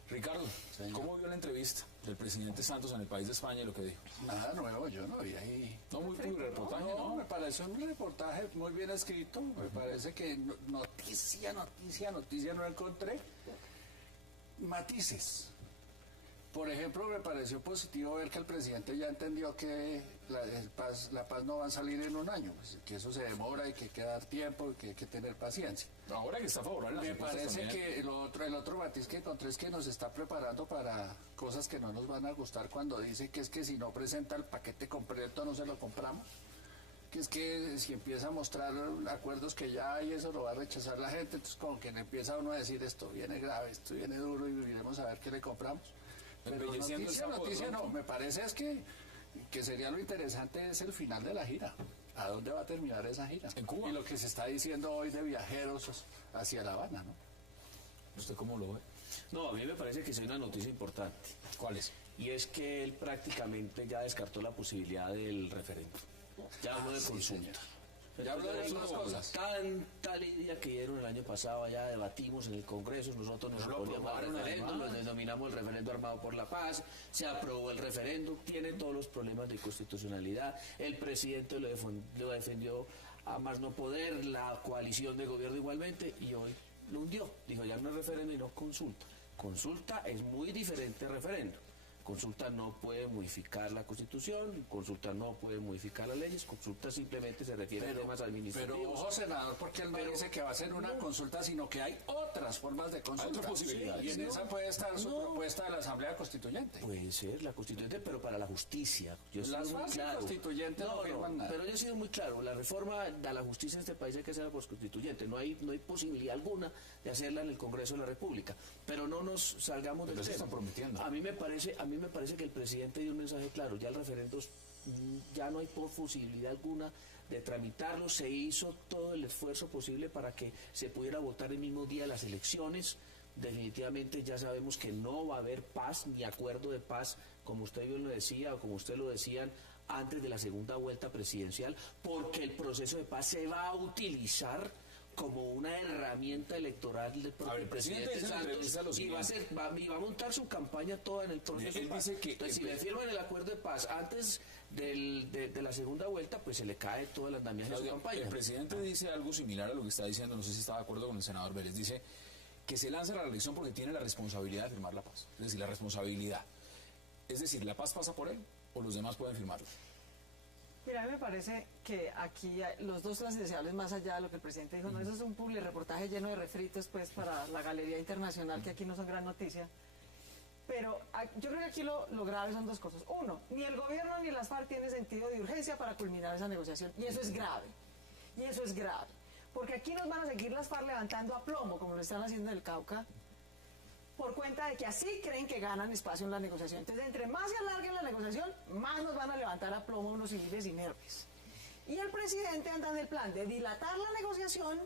Ricardo, Señor. ¿cómo vio la entrevista del presidente Santos en El País de España y lo que dijo? Nada nuevo, yo no vi ahí. No, muy reportaje, No, ¿no? me pareció un reportaje muy bien escrito. Me parece que noticia no encontré. Matices. Por ejemplo, me pareció positivo ver que el presidente ya entendió que la paz no va a salir en un año, pues, que eso se demora y que hay que dar tiempo y que hay que tener paciencia. Ahora que está favorable las Me encuestas parece también. que el otro matiz que encontré es que nos está preparando para cosas que no nos van a gustar cuando dice que es que si no presenta el paquete completo no se lo compramos. Que es que si empieza a mostrar acuerdos que ya hay, eso lo va a rechazar la gente. Entonces como que le empieza uno a decir esto viene grave, esto viene duro y iremos a ver qué le compramos. Pero Embelleciendo el sapo de noticia no, pronto. me parece es que sería lo interesante es el final de la gira. ¿A dónde va a terminar esa gira? En Cuba. Y lo que se está diciendo hoy de viajeros hacia La Habana, ¿no? ¿Usted cómo lo ve? No, a mí me parece que es una noticia importante. ¿Cuál es? Y es que él prácticamente ya descartó la posibilidad del referéndum. Ya habló de sí, consulta. señor. Ya habló de otras cosas. Tanta lidia que dieron el año pasado, ya debatimos en el Congreso, nosotros nos Lo oponíamos al aprobaron, referéndum, además. lo denominamos el referéndum armado por la paz, se aprobó el referéndum, tiene todos los problemas de constitucionalidad, el presidente lo defendió a más no poder, la coalición de gobierno igualmente, y hoy lo hundió. Dijo, ya no es referéndum y no consulta. Consulta es muy diferente a referéndum. Consulta no puede modificar la Constitución, consulta no puede modificar las leyes, consulta simplemente se refiere a temas administrativos. Pero ojo, senador, porque él no dice que va a ser una consulta, sino que hay otras formas de consulta. otras posibilidades. Y en No, esa puede estar su no. propuesta de la Asamblea Constituyente. Puede ser la constituyente, pero para la justicia. Yo he sido Las muy bases claro. constituyentes no firman nada. Pero yo he sido muy claro, la reforma de la justicia en este país hay que hacerla por constituyente, no hay posibilidad alguna de hacerla en el Congreso de la República. Pero no nos salgamos Pero del se tema. están prometiendo. A mí me parece que el presidente dio un mensaje claro, ya el referéndum ya no hay posibilidad alguna de tramitarlo. Se hizo todo el esfuerzo posible para que se pudiera votar el mismo día de las elecciones. Definitivamente ya sabemos que no va a haber paz ni acuerdo de paz, como usted bien lo decía, o como usted lo decían, antes de la segunda vuelta presidencial, porque el proceso de paz se va a utilizar como una herramienta electoral del propio presidente Santos, y va a montar su campaña toda en el proceso de paz. Entonces, si le firman el acuerdo de paz antes de la segunda vuelta, pues se le cae todo el andamiaje de su campaña. El presidente dice algo similar a lo que está diciendo, no sé si está de acuerdo con el senador Vélez, dice que se lanza a la reelección porque tiene la responsabilidad de firmar la paz, es decir, la responsabilidad. Es decir, ¿la paz pasa por él o los demás pueden firmarla? Mira, a mí me parece que aquí los dos clases más allá de lo que el presidente dijo, no, eso es un publireportaje lleno de refritos pues para la galería internacional, que aquí no son gran noticia. Pero yo creo que aquí lo grave son dos cosas. Uno, ni el gobierno ni las FARC tienen sentido de urgencia para culminar esa negociación, y eso es grave. Y eso es grave. Porque aquí nos van a seguir las FARC levantando a plomo, como lo están haciendo en el Cauca, por cuenta de que así creen que ganan espacio en la negociación. Entonces, entre más se alargue la negociación, más nos van a levantar a plomo unos civiles inermes. Y el presidente anda en el plan de dilatar la negociación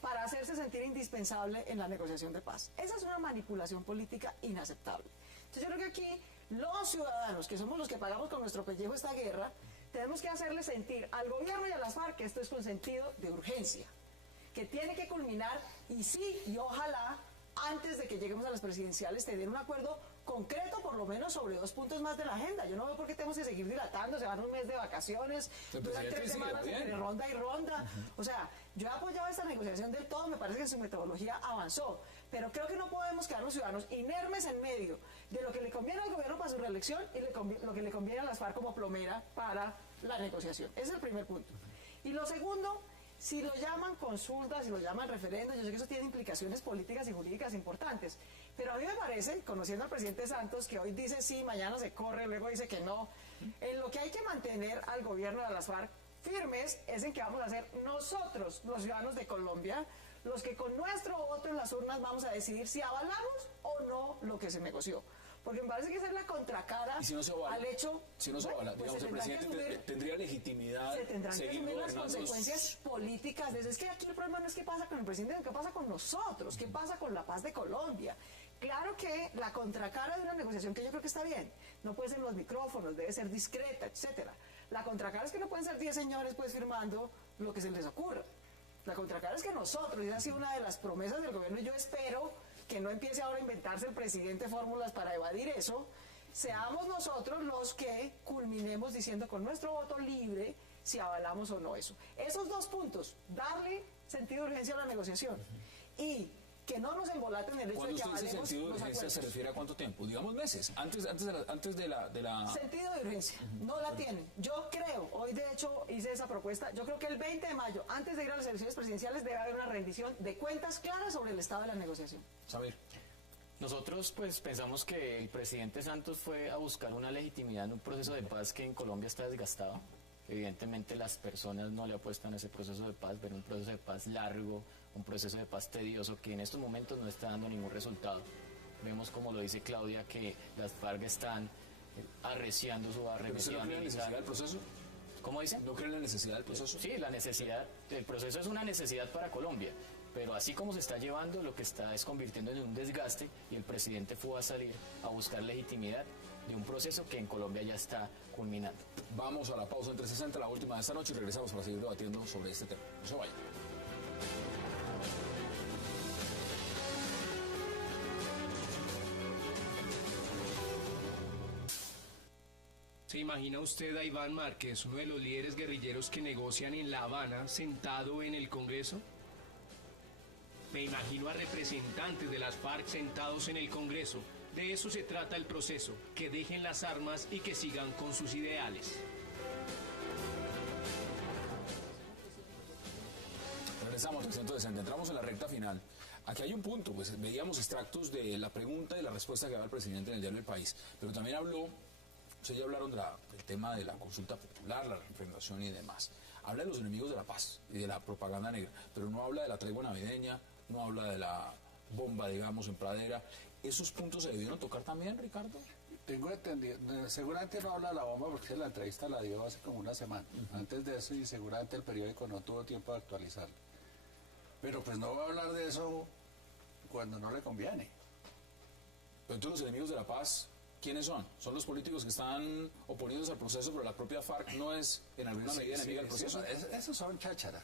para hacerse sentir indispensable en la negociación de paz. Esa es una manipulación política inaceptable. Entonces, yo creo que aquí los ciudadanos, que somos los que pagamos con nuestro pellejo esta guerra, tenemos que hacerle sentir al gobierno y a las FARC que esto es con sentido de urgencia, que tiene que culminar, y sí, y ojalá, antes de que lleguemos a las presidenciales, tener un acuerdo concreto, por lo menos sobre 2 puntos más de la agenda. Yo no veo por qué tenemos que seguir dilatando, se van un mes de vacaciones, duran 3 semanas entre ronda y ronda. O sea, yo he apoyado esta negociación del todo, me parece que su metodología avanzó, pero creo que no podemos quedar los ciudadanos inermes en medio de lo que le conviene al gobierno para su reelección y lo que le conviene a las FARC como plomera para la negociación. Ese es el primer punto. Y lo segundo, si lo llaman consulta, si lo llaman referendo, yo sé que eso tiene implicaciones políticas y jurídicas importantes, pero a mí me parece, conociendo al presidente Santos, que hoy dice sí, mañana se corre, luego dice que no, en lo que hay que mantener al gobierno de las FARC firmes es en que vamos a ser nosotros, los ciudadanos de Colombia, los que con nuestro voto en las urnas vamos a decidir si avalamos o no lo que se negoció. Porque me parece que esa es la contracara si no se avala, al hecho... Si no se avala, pues digamos, el presidente tendría legitimidad se tendrán que asumir las consecuencias políticas de eso. Es que aquí el problema no es qué pasa con el presidente, sino qué pasa con nosotros, qué pasa con la paz de Colombia. Claro que la contracara de una negociación, que yo creo que está bien, no puede ser en los micrófonos, debe ser discreta, etcétera. La contracara es que no pueden ser 10 señores pues firmando lo que se les ocurra. La contracara es que nosotros, y esa ha sido una de las promesas del gobierno, y yo espero que no empiece ahora a inventarse el presidente fórmulas para evadir eso, seamos nosotros los que culminemos diciendo con nuestro voto libre si avalamos o no eso. Esos 2 puntos, darle sentido de urgencia a la negociación y que no nos embolaten el hecho de que avalemos. ¿Cuándo usted dice sentido de urgencia se refiere a cuánto tiempo? Digamos meses, antes de la... Sentido de urgencia, no la tiene. Yo creo, hoy de hecho hice esa propuesta, yo creo que el 20 de mayo, antes de ir a las elecciones presidenciales, debe haber una rendición de cuentas claras sobre el estado de la negociación. Samir. Nosotros pues pensamos que el presidente Santos fue a buscar una legitimidad en un proceso de paz que en Colombia está desgastado. Evidentemente las personas no le apuestan a ese proceso de paz, ver un proceso de paz largo, un proceso de paz tedioso que en estos momentos no está dando ningún resultado. Vemos, como lo dice Claudia, que las FARC están arreciando su arremetido. ¿Pero usted no cree en la necesidad del proceso? ¿Cómo dice? ¿No cree en la necesidad del proceso? Sí, la necesidad, el proceso es una necesidad para Colombia, pero así como se está llevando, lo que está es convirtiendo en un desgaste, y el presidente fue a salir a buscar legitimidad de un proceso que en Colombia ya está culminando. Vamos a la pausa entre 60, la última de esta noche, y regresamos para seguir debatiendo sobre este tema. No se vayan. ¿Se imagina usted a Iván Márquez, uno de los líderes guerrilleros que negocian en La Habana, sentado en el Congreso? Me imagino a representantes de las FARC sentados en el Congreso. De eso se trata el proceso, que dejen las armas y que sigan con sus ideales. Regresamos al 160, entramos en la recta final. Aquí hay un punto, pues veíamos extractos de la pregunta y la respuesta que daba el presidente en el diario El País, pero también habló, ustedes ya hablaron del tema de la consulta popular, la referendación y demás. Habla de los enemigos de la paz y de la propaganda negra, pero no habla de la tregua navideña, no habla de la bomba, digamos, en Pradera. ¿Esos puntos se debieron tocar también, Ricardo? Tengo entendido, seguramente no habla la bomba porque la entrevista la dio hace como una semana. Antes de eso, y seguramente el periódico no tuvo tiempo de actualizarla. Pero pues no va a hablar de eso cuando no le conviene. Pero entonces los enemigos de la paz, ¿quiénes son? ¿Son los políticos que están oponiéndose al proceso, pero la propia FARC no es en alguna medida enemiga del proceso? Eso son cháchara.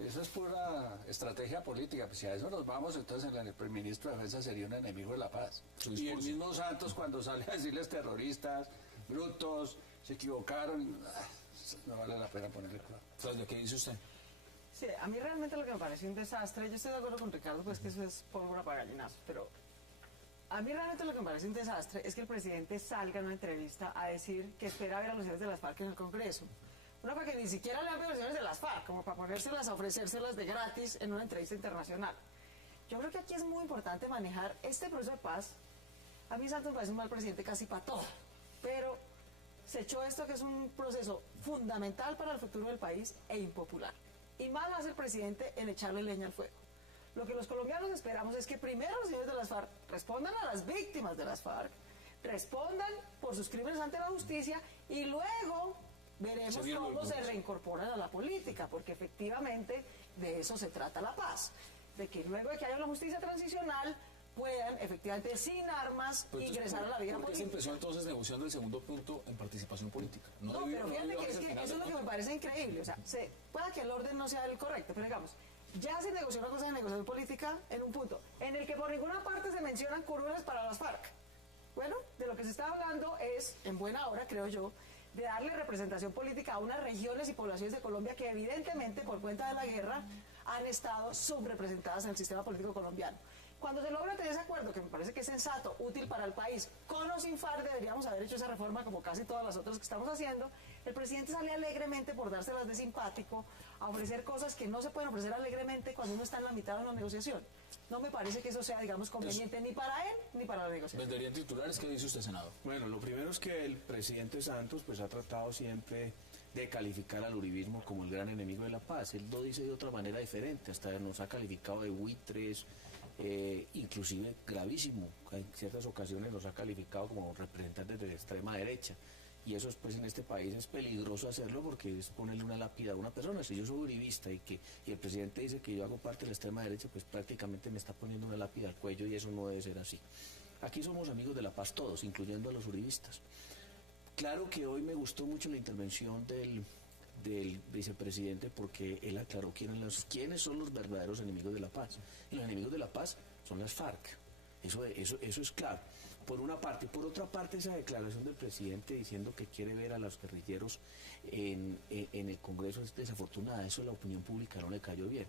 Eso es pura estrategia política. Pues si a eso nos vamos, entonces el ministro de Defensa sería un enemigo de la paz. Y el mismo Santos, cuando sale a decirles terroristas, brutos, se equivocaron, no vale la pena ponerle claro. Claudia, ¿qué dice usted? Sí, a mí realmente lo que me parece un desastre, yo estoy de acuerdo con Ricardo, pues que eso es pólvora para gallinazos, pero a mí realmente lo que me parece un desastre es que el presidente salga en una entrevista a decir que espera ver a los líderes de las FARC en el Congreso. Una para que ni siquiera le hablen a los líderes de las FARC, como para ponérselas a ofrecérselas de gratis en una entrevista internacional. Yo creo que aquí es muy importante manejar este proceso de paz. A mí Santos me parece un mal presidente casi para todo, pero se echó esto que es un proceso fundamental para el futuro del país e impopular. Y mal hace el presidente en echarle leña al fuego. Lo que los colombianos esperamos es que primero los señores de las FARC respondan a las víctimas de las FARC, respondan por sus crímenes ante la justicia y luego veremos cómo se reincorporan a la política, porque efectivamente de eso se trata la paz, de que luego de que haya una justicia transicional puedan efectivamente sin armas ingresar a la vida política. ¿Por qué se empezó entonces negociando el segundo punto en participación política? No, pero fíjate que, eso es lo que me parece increíble, o sea, pueda que el orden no sea el correcto, pero digamos, ya se negoció una cosa de negociación política en un punto en el que por ninguna parte se mencionan curules para las FARC. Bueno, de lo que se está hablando es, en buena hora creo yo, de darle representación política a unas regiones y poblaciones de Colombia que evidentemente por cuenta de la guerra han estado subrepresentadas en el sistema político colombiano. Cuando se logra tener ese acuerdo, que me parece que es sensato, útil para el país, con o sin FARC deberíamos haber hecho esa reforma como casi todas las otras que estamos haciendo, el presidente sale alegremente por dárselas de simpático, a ofrecer cosas que no se pueden ofrecer alegremente cuando uno está en la mitad de una negociación. No me parece que eso sea, digamos, conveniente ni para él ni para la negociación. ¿Venderían titulares? ¿Qué dice usted, senador? Bueno, lo primero es que el presidente Santos pues ha tratado siempre de calificar al uribismo como el gran enemigo de la paz. Él lo dice de otra manera diferente, hasta nos ha calificado de buitres, inclusive gravísimo. En ciertas ocasiones nos ha calificado como representantes de la extrema derecha. Y eso pues en este país es peligroso hacerlo porque es ponerle una lápida a una persona. Si yo soy uribista y el presidente dice que yo hago parte de la extrema derecha, pues prácticamente me está poniendo una lápida al cuello y eso no debe ser así. Aquí somos amigos de la paz todos, incluyendo a los uribistas. Claro que hoy me gustó mucho la intervención del vicepresidente porque él aclaró quiénes son los verdaderos enemigos de la paz. Y los enemigos de la paz son las FARC. Eso es claro. Por una parte. Por otra parte, esa declaración del presidente diciendo que quiere ver a los guerrilleros en el Congreso es desafortunada. Eso a la opinión pública no le cayó bien.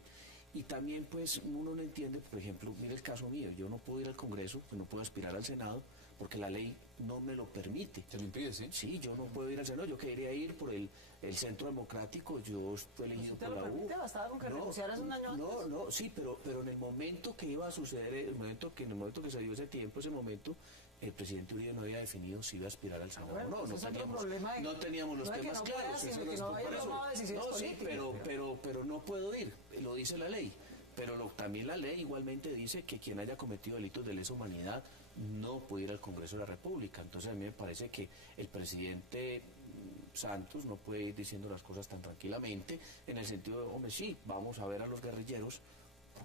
Y también, pues, uno no entiende, por ejemplo, mire el caso mío. Yo no puedo ir al Congreso, pues no puedo aspirar al Senado, porque la ley no me lo permite. ¿Te lo impide, sí? Sí, yo no puedo ir al Senado. Yo quería ir por el Centro Democrático, yo estoy elegido por la U. ¿Te lo permite? Bastaba con que renunciaras un año antes. No, sí, pero en el momento que iba a suceder, en el momento que se dio ese tiempo, ese momento, el presidente Uribe no había definido si iba a aspirar al Senado. Bueno, no teníamos los temas claros. Sí, pero no puedo ir, lo dice la ley. Pero también la ley igualmente dice que quien haya cometido delitos de lesa humanidad no puede ir al Congreso de la República. Entonces a mí me parece que el presidente Santos no puede ir diciendo las cosas tan tranquilamente, en el sentido de, hombre, sí, vamos a ver a los guerrilleros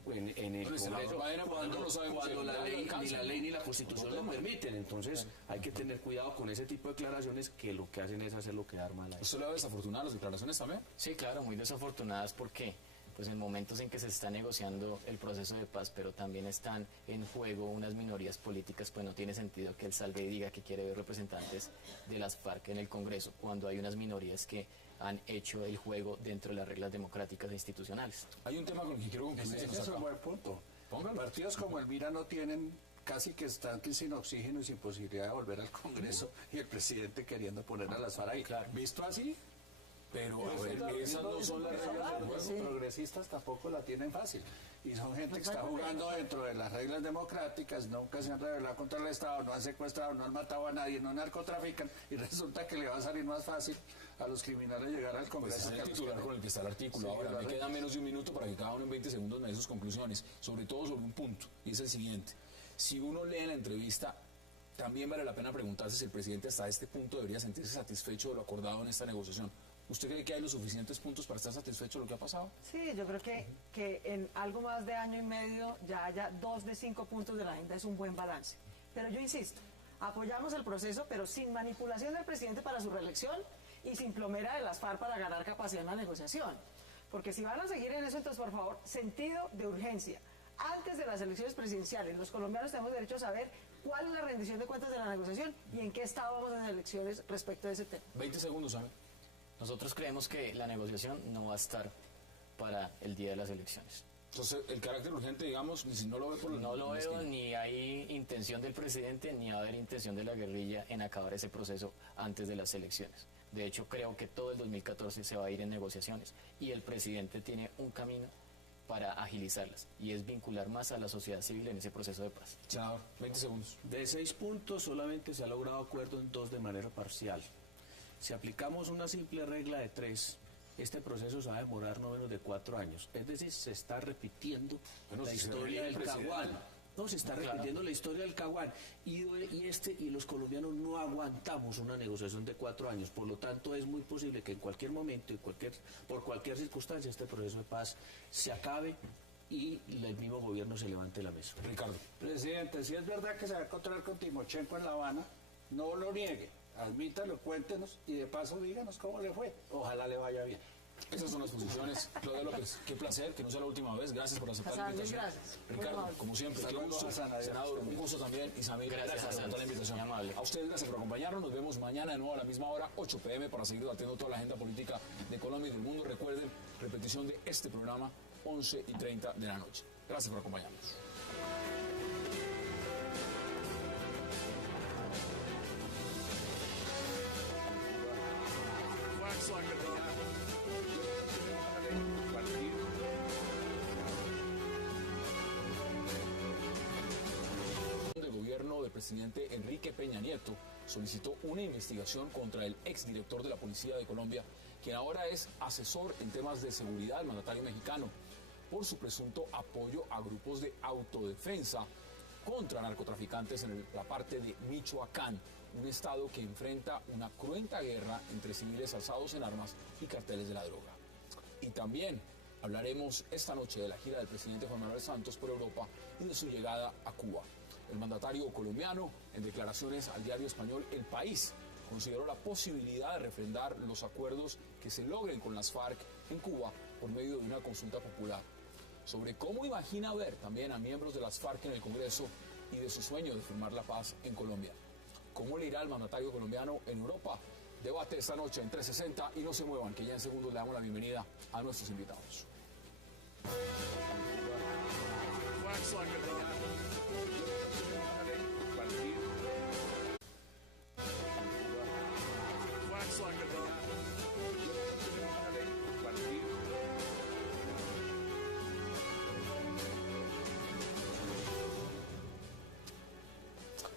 en el Congreso cuando la ley ni la Constitución lo permiten. Entonces hay que tener cuidado con ese tipo de declaraciones que lo que hacen es hacerlo quedar mal. ¿Usted le da desafortunadas las declaraciones también? Sí, claro, muy desafortunadas porque pues en momentos en que se está negociando el proceso de paz, pero también están en juego unas minorías políticas, pues no tiene sentido que él salga y diga que quiere ver representantes de las FARC en el Congreso, cuando hay unas minorías que han hecho el juego dentro de las reglas democráticas e institucionales. Hay un tema con el que quiero concluir. Ese es un buen punto. Partidos como el Mira no tienen, casi que están sin oxígeno y sin posibilidad de volver al Congreso, y el presidente queriendo poner a las FARC ahí. Claro. ¿Visto así? Pero a ver, esas no son las reglas del juego. Los progresistas tampoco la tienen fácil. Y son gente que está jugando dentro de las reglas democráticas, nunca se han rebelado contra el Estado, no han secuestrado, no han matado a nadie, no narcotrafican, y resulta que le va a salir más fácil a los criminales llegar al Congreso. Pues es el titular con el que está el artículo. Ahora, me queda menos de un minuto para que cada uno en 20 segundos me dé sus conclusiones, sobre todo sobre un punto, y es el siguiente. Si uno lee la entrevista también vale la pena preguntarse si el presidente hasta este punto debería sentirse satisfecho de lo acordado en esta negociación. ¿Usted cree que hay los suficientes puntos para estar satisfecho de lo que ha pasado? Sí, yo creo que en algo más de año y medio ya haya 2 de 5 puntos de la agenda es un buen balance. Pero yo insisto, apoyamos el proceso, pero sin manipulación del presidente para su reelección y sin plomera de las FARC para ganar capacidad en la negociación. Porque si van a seguir en eso, entonces, por favor, sentido de urgencia. Antes de las elecciones presidenciales, los colombianos tenemos derecho a saber cuál es la rendición de cuentas de la negociación y en qué estado vamos en las elecciones respecto a ese tema. 20 segundos, ¿sabe? Nosotros creemos que la negociación no va a estar para el día de las elecciones. Entonces, el carácter urgente, digamos, ni si no lo ve por el... No lo veo, ni hay intención del presidente, ni va a haber intención de la guerrilla en acabar ese proceso antes de las elecciones. De hecho, creo que todo el 2014 se va a ir en negociaciones y el presidente tiene un camino para agilizarlas, y es vincular más a la sociedad civil en ese proceso de paz. Senador, 20 segundos. De 6 puntos solamente se ha logrado acuerdo en 2 de manera parcial. Si aplicamos una simple regla de 3, este proceso se va a demorar no menos de 4 años. Es decir, se está repitiendo la historia del Caguán. No, se está repitiendo la historia del Caguán. Y los colombianos no aguantamos una negociación de 4 años. Por lo tanto, es muy posible que en cualquier momento y por cualquier circunstancia este proceso de paz se acabe y el mismo gobierno se levante de la mesa. Ricardo. Presidente, si es verdad que se va a encontrar con Timochenko en La Habana, no lo niegue, admítalo, cuéntenos y de paso díganos cómo le fue. Ojalá le vaya bien. Esas son las posiciones. Claudia López, qué placer, que no sea la última vez. Gracias por aceptar la invitación. Gracias. Ricardo, como siempre, qué gusto. Senador, un gusto también. Y Samir, gracias por aceptar la invitación. A ustedes, gracias por acompañarnos. Nos vemos mañana de nuevo a la misma hora, 8 p.m., para seguir debatiendo toda la agenda política de Colombia y del mundo. Recuerden, repetición de este programa, 11:30 de la noche. Gracias por acompañarnos. El gobierno del presidente Enrique Peña Nieto solicitó una investigación contra el exdirector de la Policía de Colombia, quien ahora es asesor en temas de seguridad del mandatario mexicano, por su presunto apoyo a grupos de autodefensa contra narcotraficantes en la parte de Michoacán, un estado que enfrenta una cruenta guerra entre civiles alzados en armas y carteles de la droga. Y también hablaremos esta noche de la gira del presidente Juan Manuel Santos por Europa y de su llegada a Cuba. El mandatario colombiano, en declaraciones al diario español El País, consideró la posibilidad de refrendar los acuerdos que se logren con las FARC en Cuba por medio de una consulta popular. Sobre cómo imagina ver también a miembros de las FARC en el Congreso y de su sueño de firmar la paz en Colombia. ¿Cómo le irá al mandatario colombiano en Europa? Debate esta noche en 360 y no se muevan, que ya en segundos le damos la bienvenida a nuestros invitados.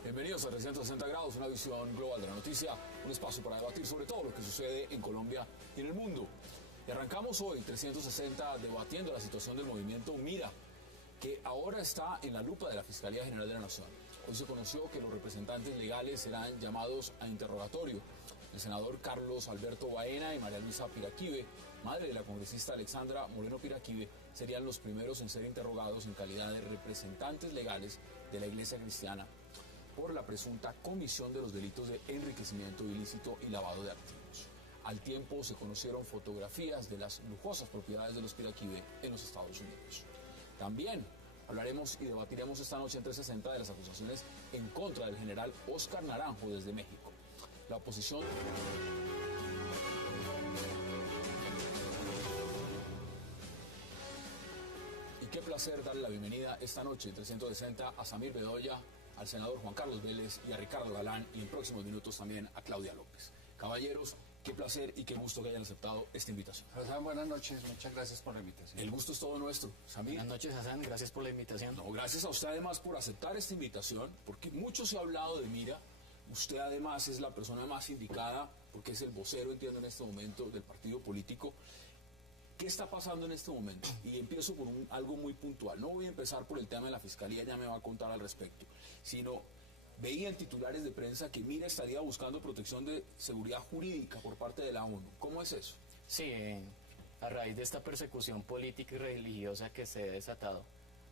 Bienvenidos a 360 grados, una visión global de la noticia, un espacio para debatir sobre todo lo que sucede en Colombia y en el mundo. Y arrancamos hoy 360 debatiendo la situación del movimiento Mira, que ahora está en la lupa de la Fiscalía General de la Nación. Hoy se conoció que los representantes legales serán llamados a interrogatorio. El senador Carlos Alberto Baena y María Luisa Piraquive, madre de la congresista Alexandra Moreno Piraquive, serían los primeros en ser interrogados en calidad de representantes legales de la Iglesia Cristiana por la presunta comisión de los delitos de enriquecimiento ilícito y lavado de activos. Al tiempo se conocieron fotografías de las lujosas propiedades de los Piraquive en los Estados Unidos. También hablaremos y debatiremos esta noche en 360 de las acusaciones en contra del general Óscar Naranjo desde México. La oposición... Y qué placer darle la bienvenida esta noche en 360 a Samir Bedoya, al senador Juan Carlos Vélez y a Ricardo Galán, y en próximos minutos también a Claudia López. Caballeros, qué placer y qué gusto que hayan aceptado esta invitación. Hassan, buenas noches, muchas gracias por la invitación. El gusto es todo nuestro. Samir. Buenas noches, Hassan, gracias por la invitación. No, gracias a usted además por aceptar esta invitación, porque mucho se ha hablado de Mira. Usted además es la persona más indicada, porque es el vocero, entiendo, en este momento del partido político. ¿Qué está pasando en este momento? Y empiezo por algo muy puntual. No voy a empezar por el tema de la Fiscalía, ya me va a contar al respecto, sino Veía en titulares de prensa que Mira estaría buscando protección de seguridad jurídica por parte de la ONU. ¿Cómo es eso? Sí, a raíz de esta persecución política y religiosa que se ha desatado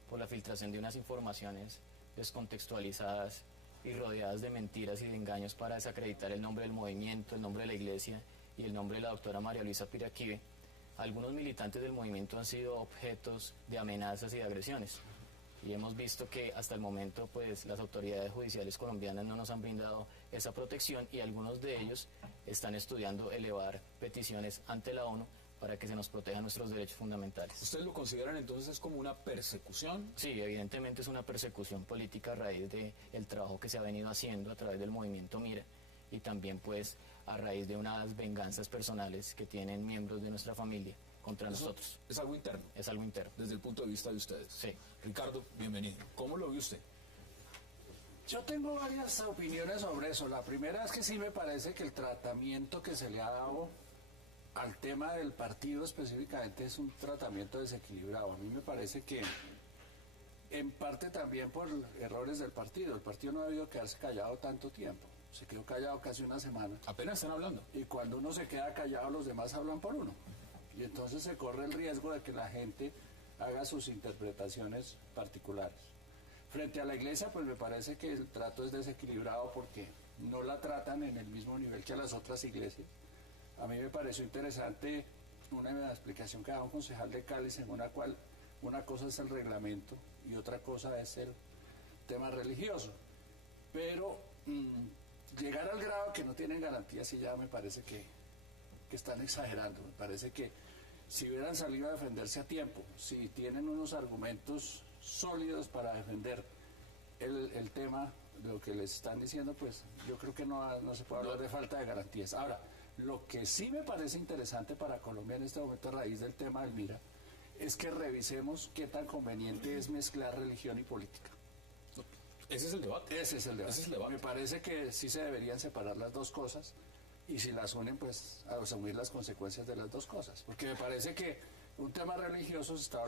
por la filtración de unas informaciones descontextualizadas y rodeadas de mentiras y de engaños para desacreditar el nombre del movimiento, el nombre de la iglesia y el nombre de la doctora María Luisa Piraquive, algunos militantes del movimiento han sido objetos de amenazas y de agresiones. Y hemos visto que hasta el momento pues las autoridades judiciales colombianas no nos han brindado esa protección y algunos de ellos están estudiando elevar peticiones ante la ONU para que se nos protejan nuestros derechos fundamentales. ¿Ustedes lo consideran entonces como una persecución? Sí, evidentemente es una persecución política a raíz del trabajo que se ha venido haciendo a través del movimiento Mira y también pues a raíz de unas venganzas personales que tienen miembros de nuestra familia contra nosotros. Es algo interno. Es algo interno. Desde el punto de vista de ustedes. Sí. Ricardo, bienvenido. ¿Cómo lo ve usted? Yo tengo varias opiniones sobre eso. La primera es que sí me parece que el tratamiento que se le ha dado al tema del partido específicamente es un tratamiento desequilibrado. A mí me parece que en parte también por errores del partido. El partido no ha debido quedarse callado tanto tiempo. Se quedó callado casi una semana. Apenas están hablando. Y cuando uno se queda callado, los demás hablan por uno. Y entonces se corre el riesgo de que la gente haga sus interpretaciones particulares. Frente a la iglesia, pues me parece que el trato es desequilibrado porque no la tratan en el mismo nivel que a las otras iglesias. A mí me pareció interesante una explicación que daba un concejal de Cali, según la cual una cosa es el reglamento y otra cosa es el tema religioso. Pero llegar al grado que no tienen garantías, y ya me parece que están exagerando. Me parece que si hubieran salido a defenderse a tiempo, si tienen unos argumentos sólidos para defender el tema de lo que les están diciendo, pues yo creo que no se puede hablar de falta de garantías. Ahora, lo que sí me parece interesante para Colombia en este momento a raíz del tema del Mira es que revisemos qué tan conveniente es mezclar religión y política. Ese es el debate. Ese es el debate. Ese es el debate. Me parece que sí se deberían separar las dos cosas y si las unen, pues asumir las consecuencias de las dos cosas. Porque me parece que un tema religioso se está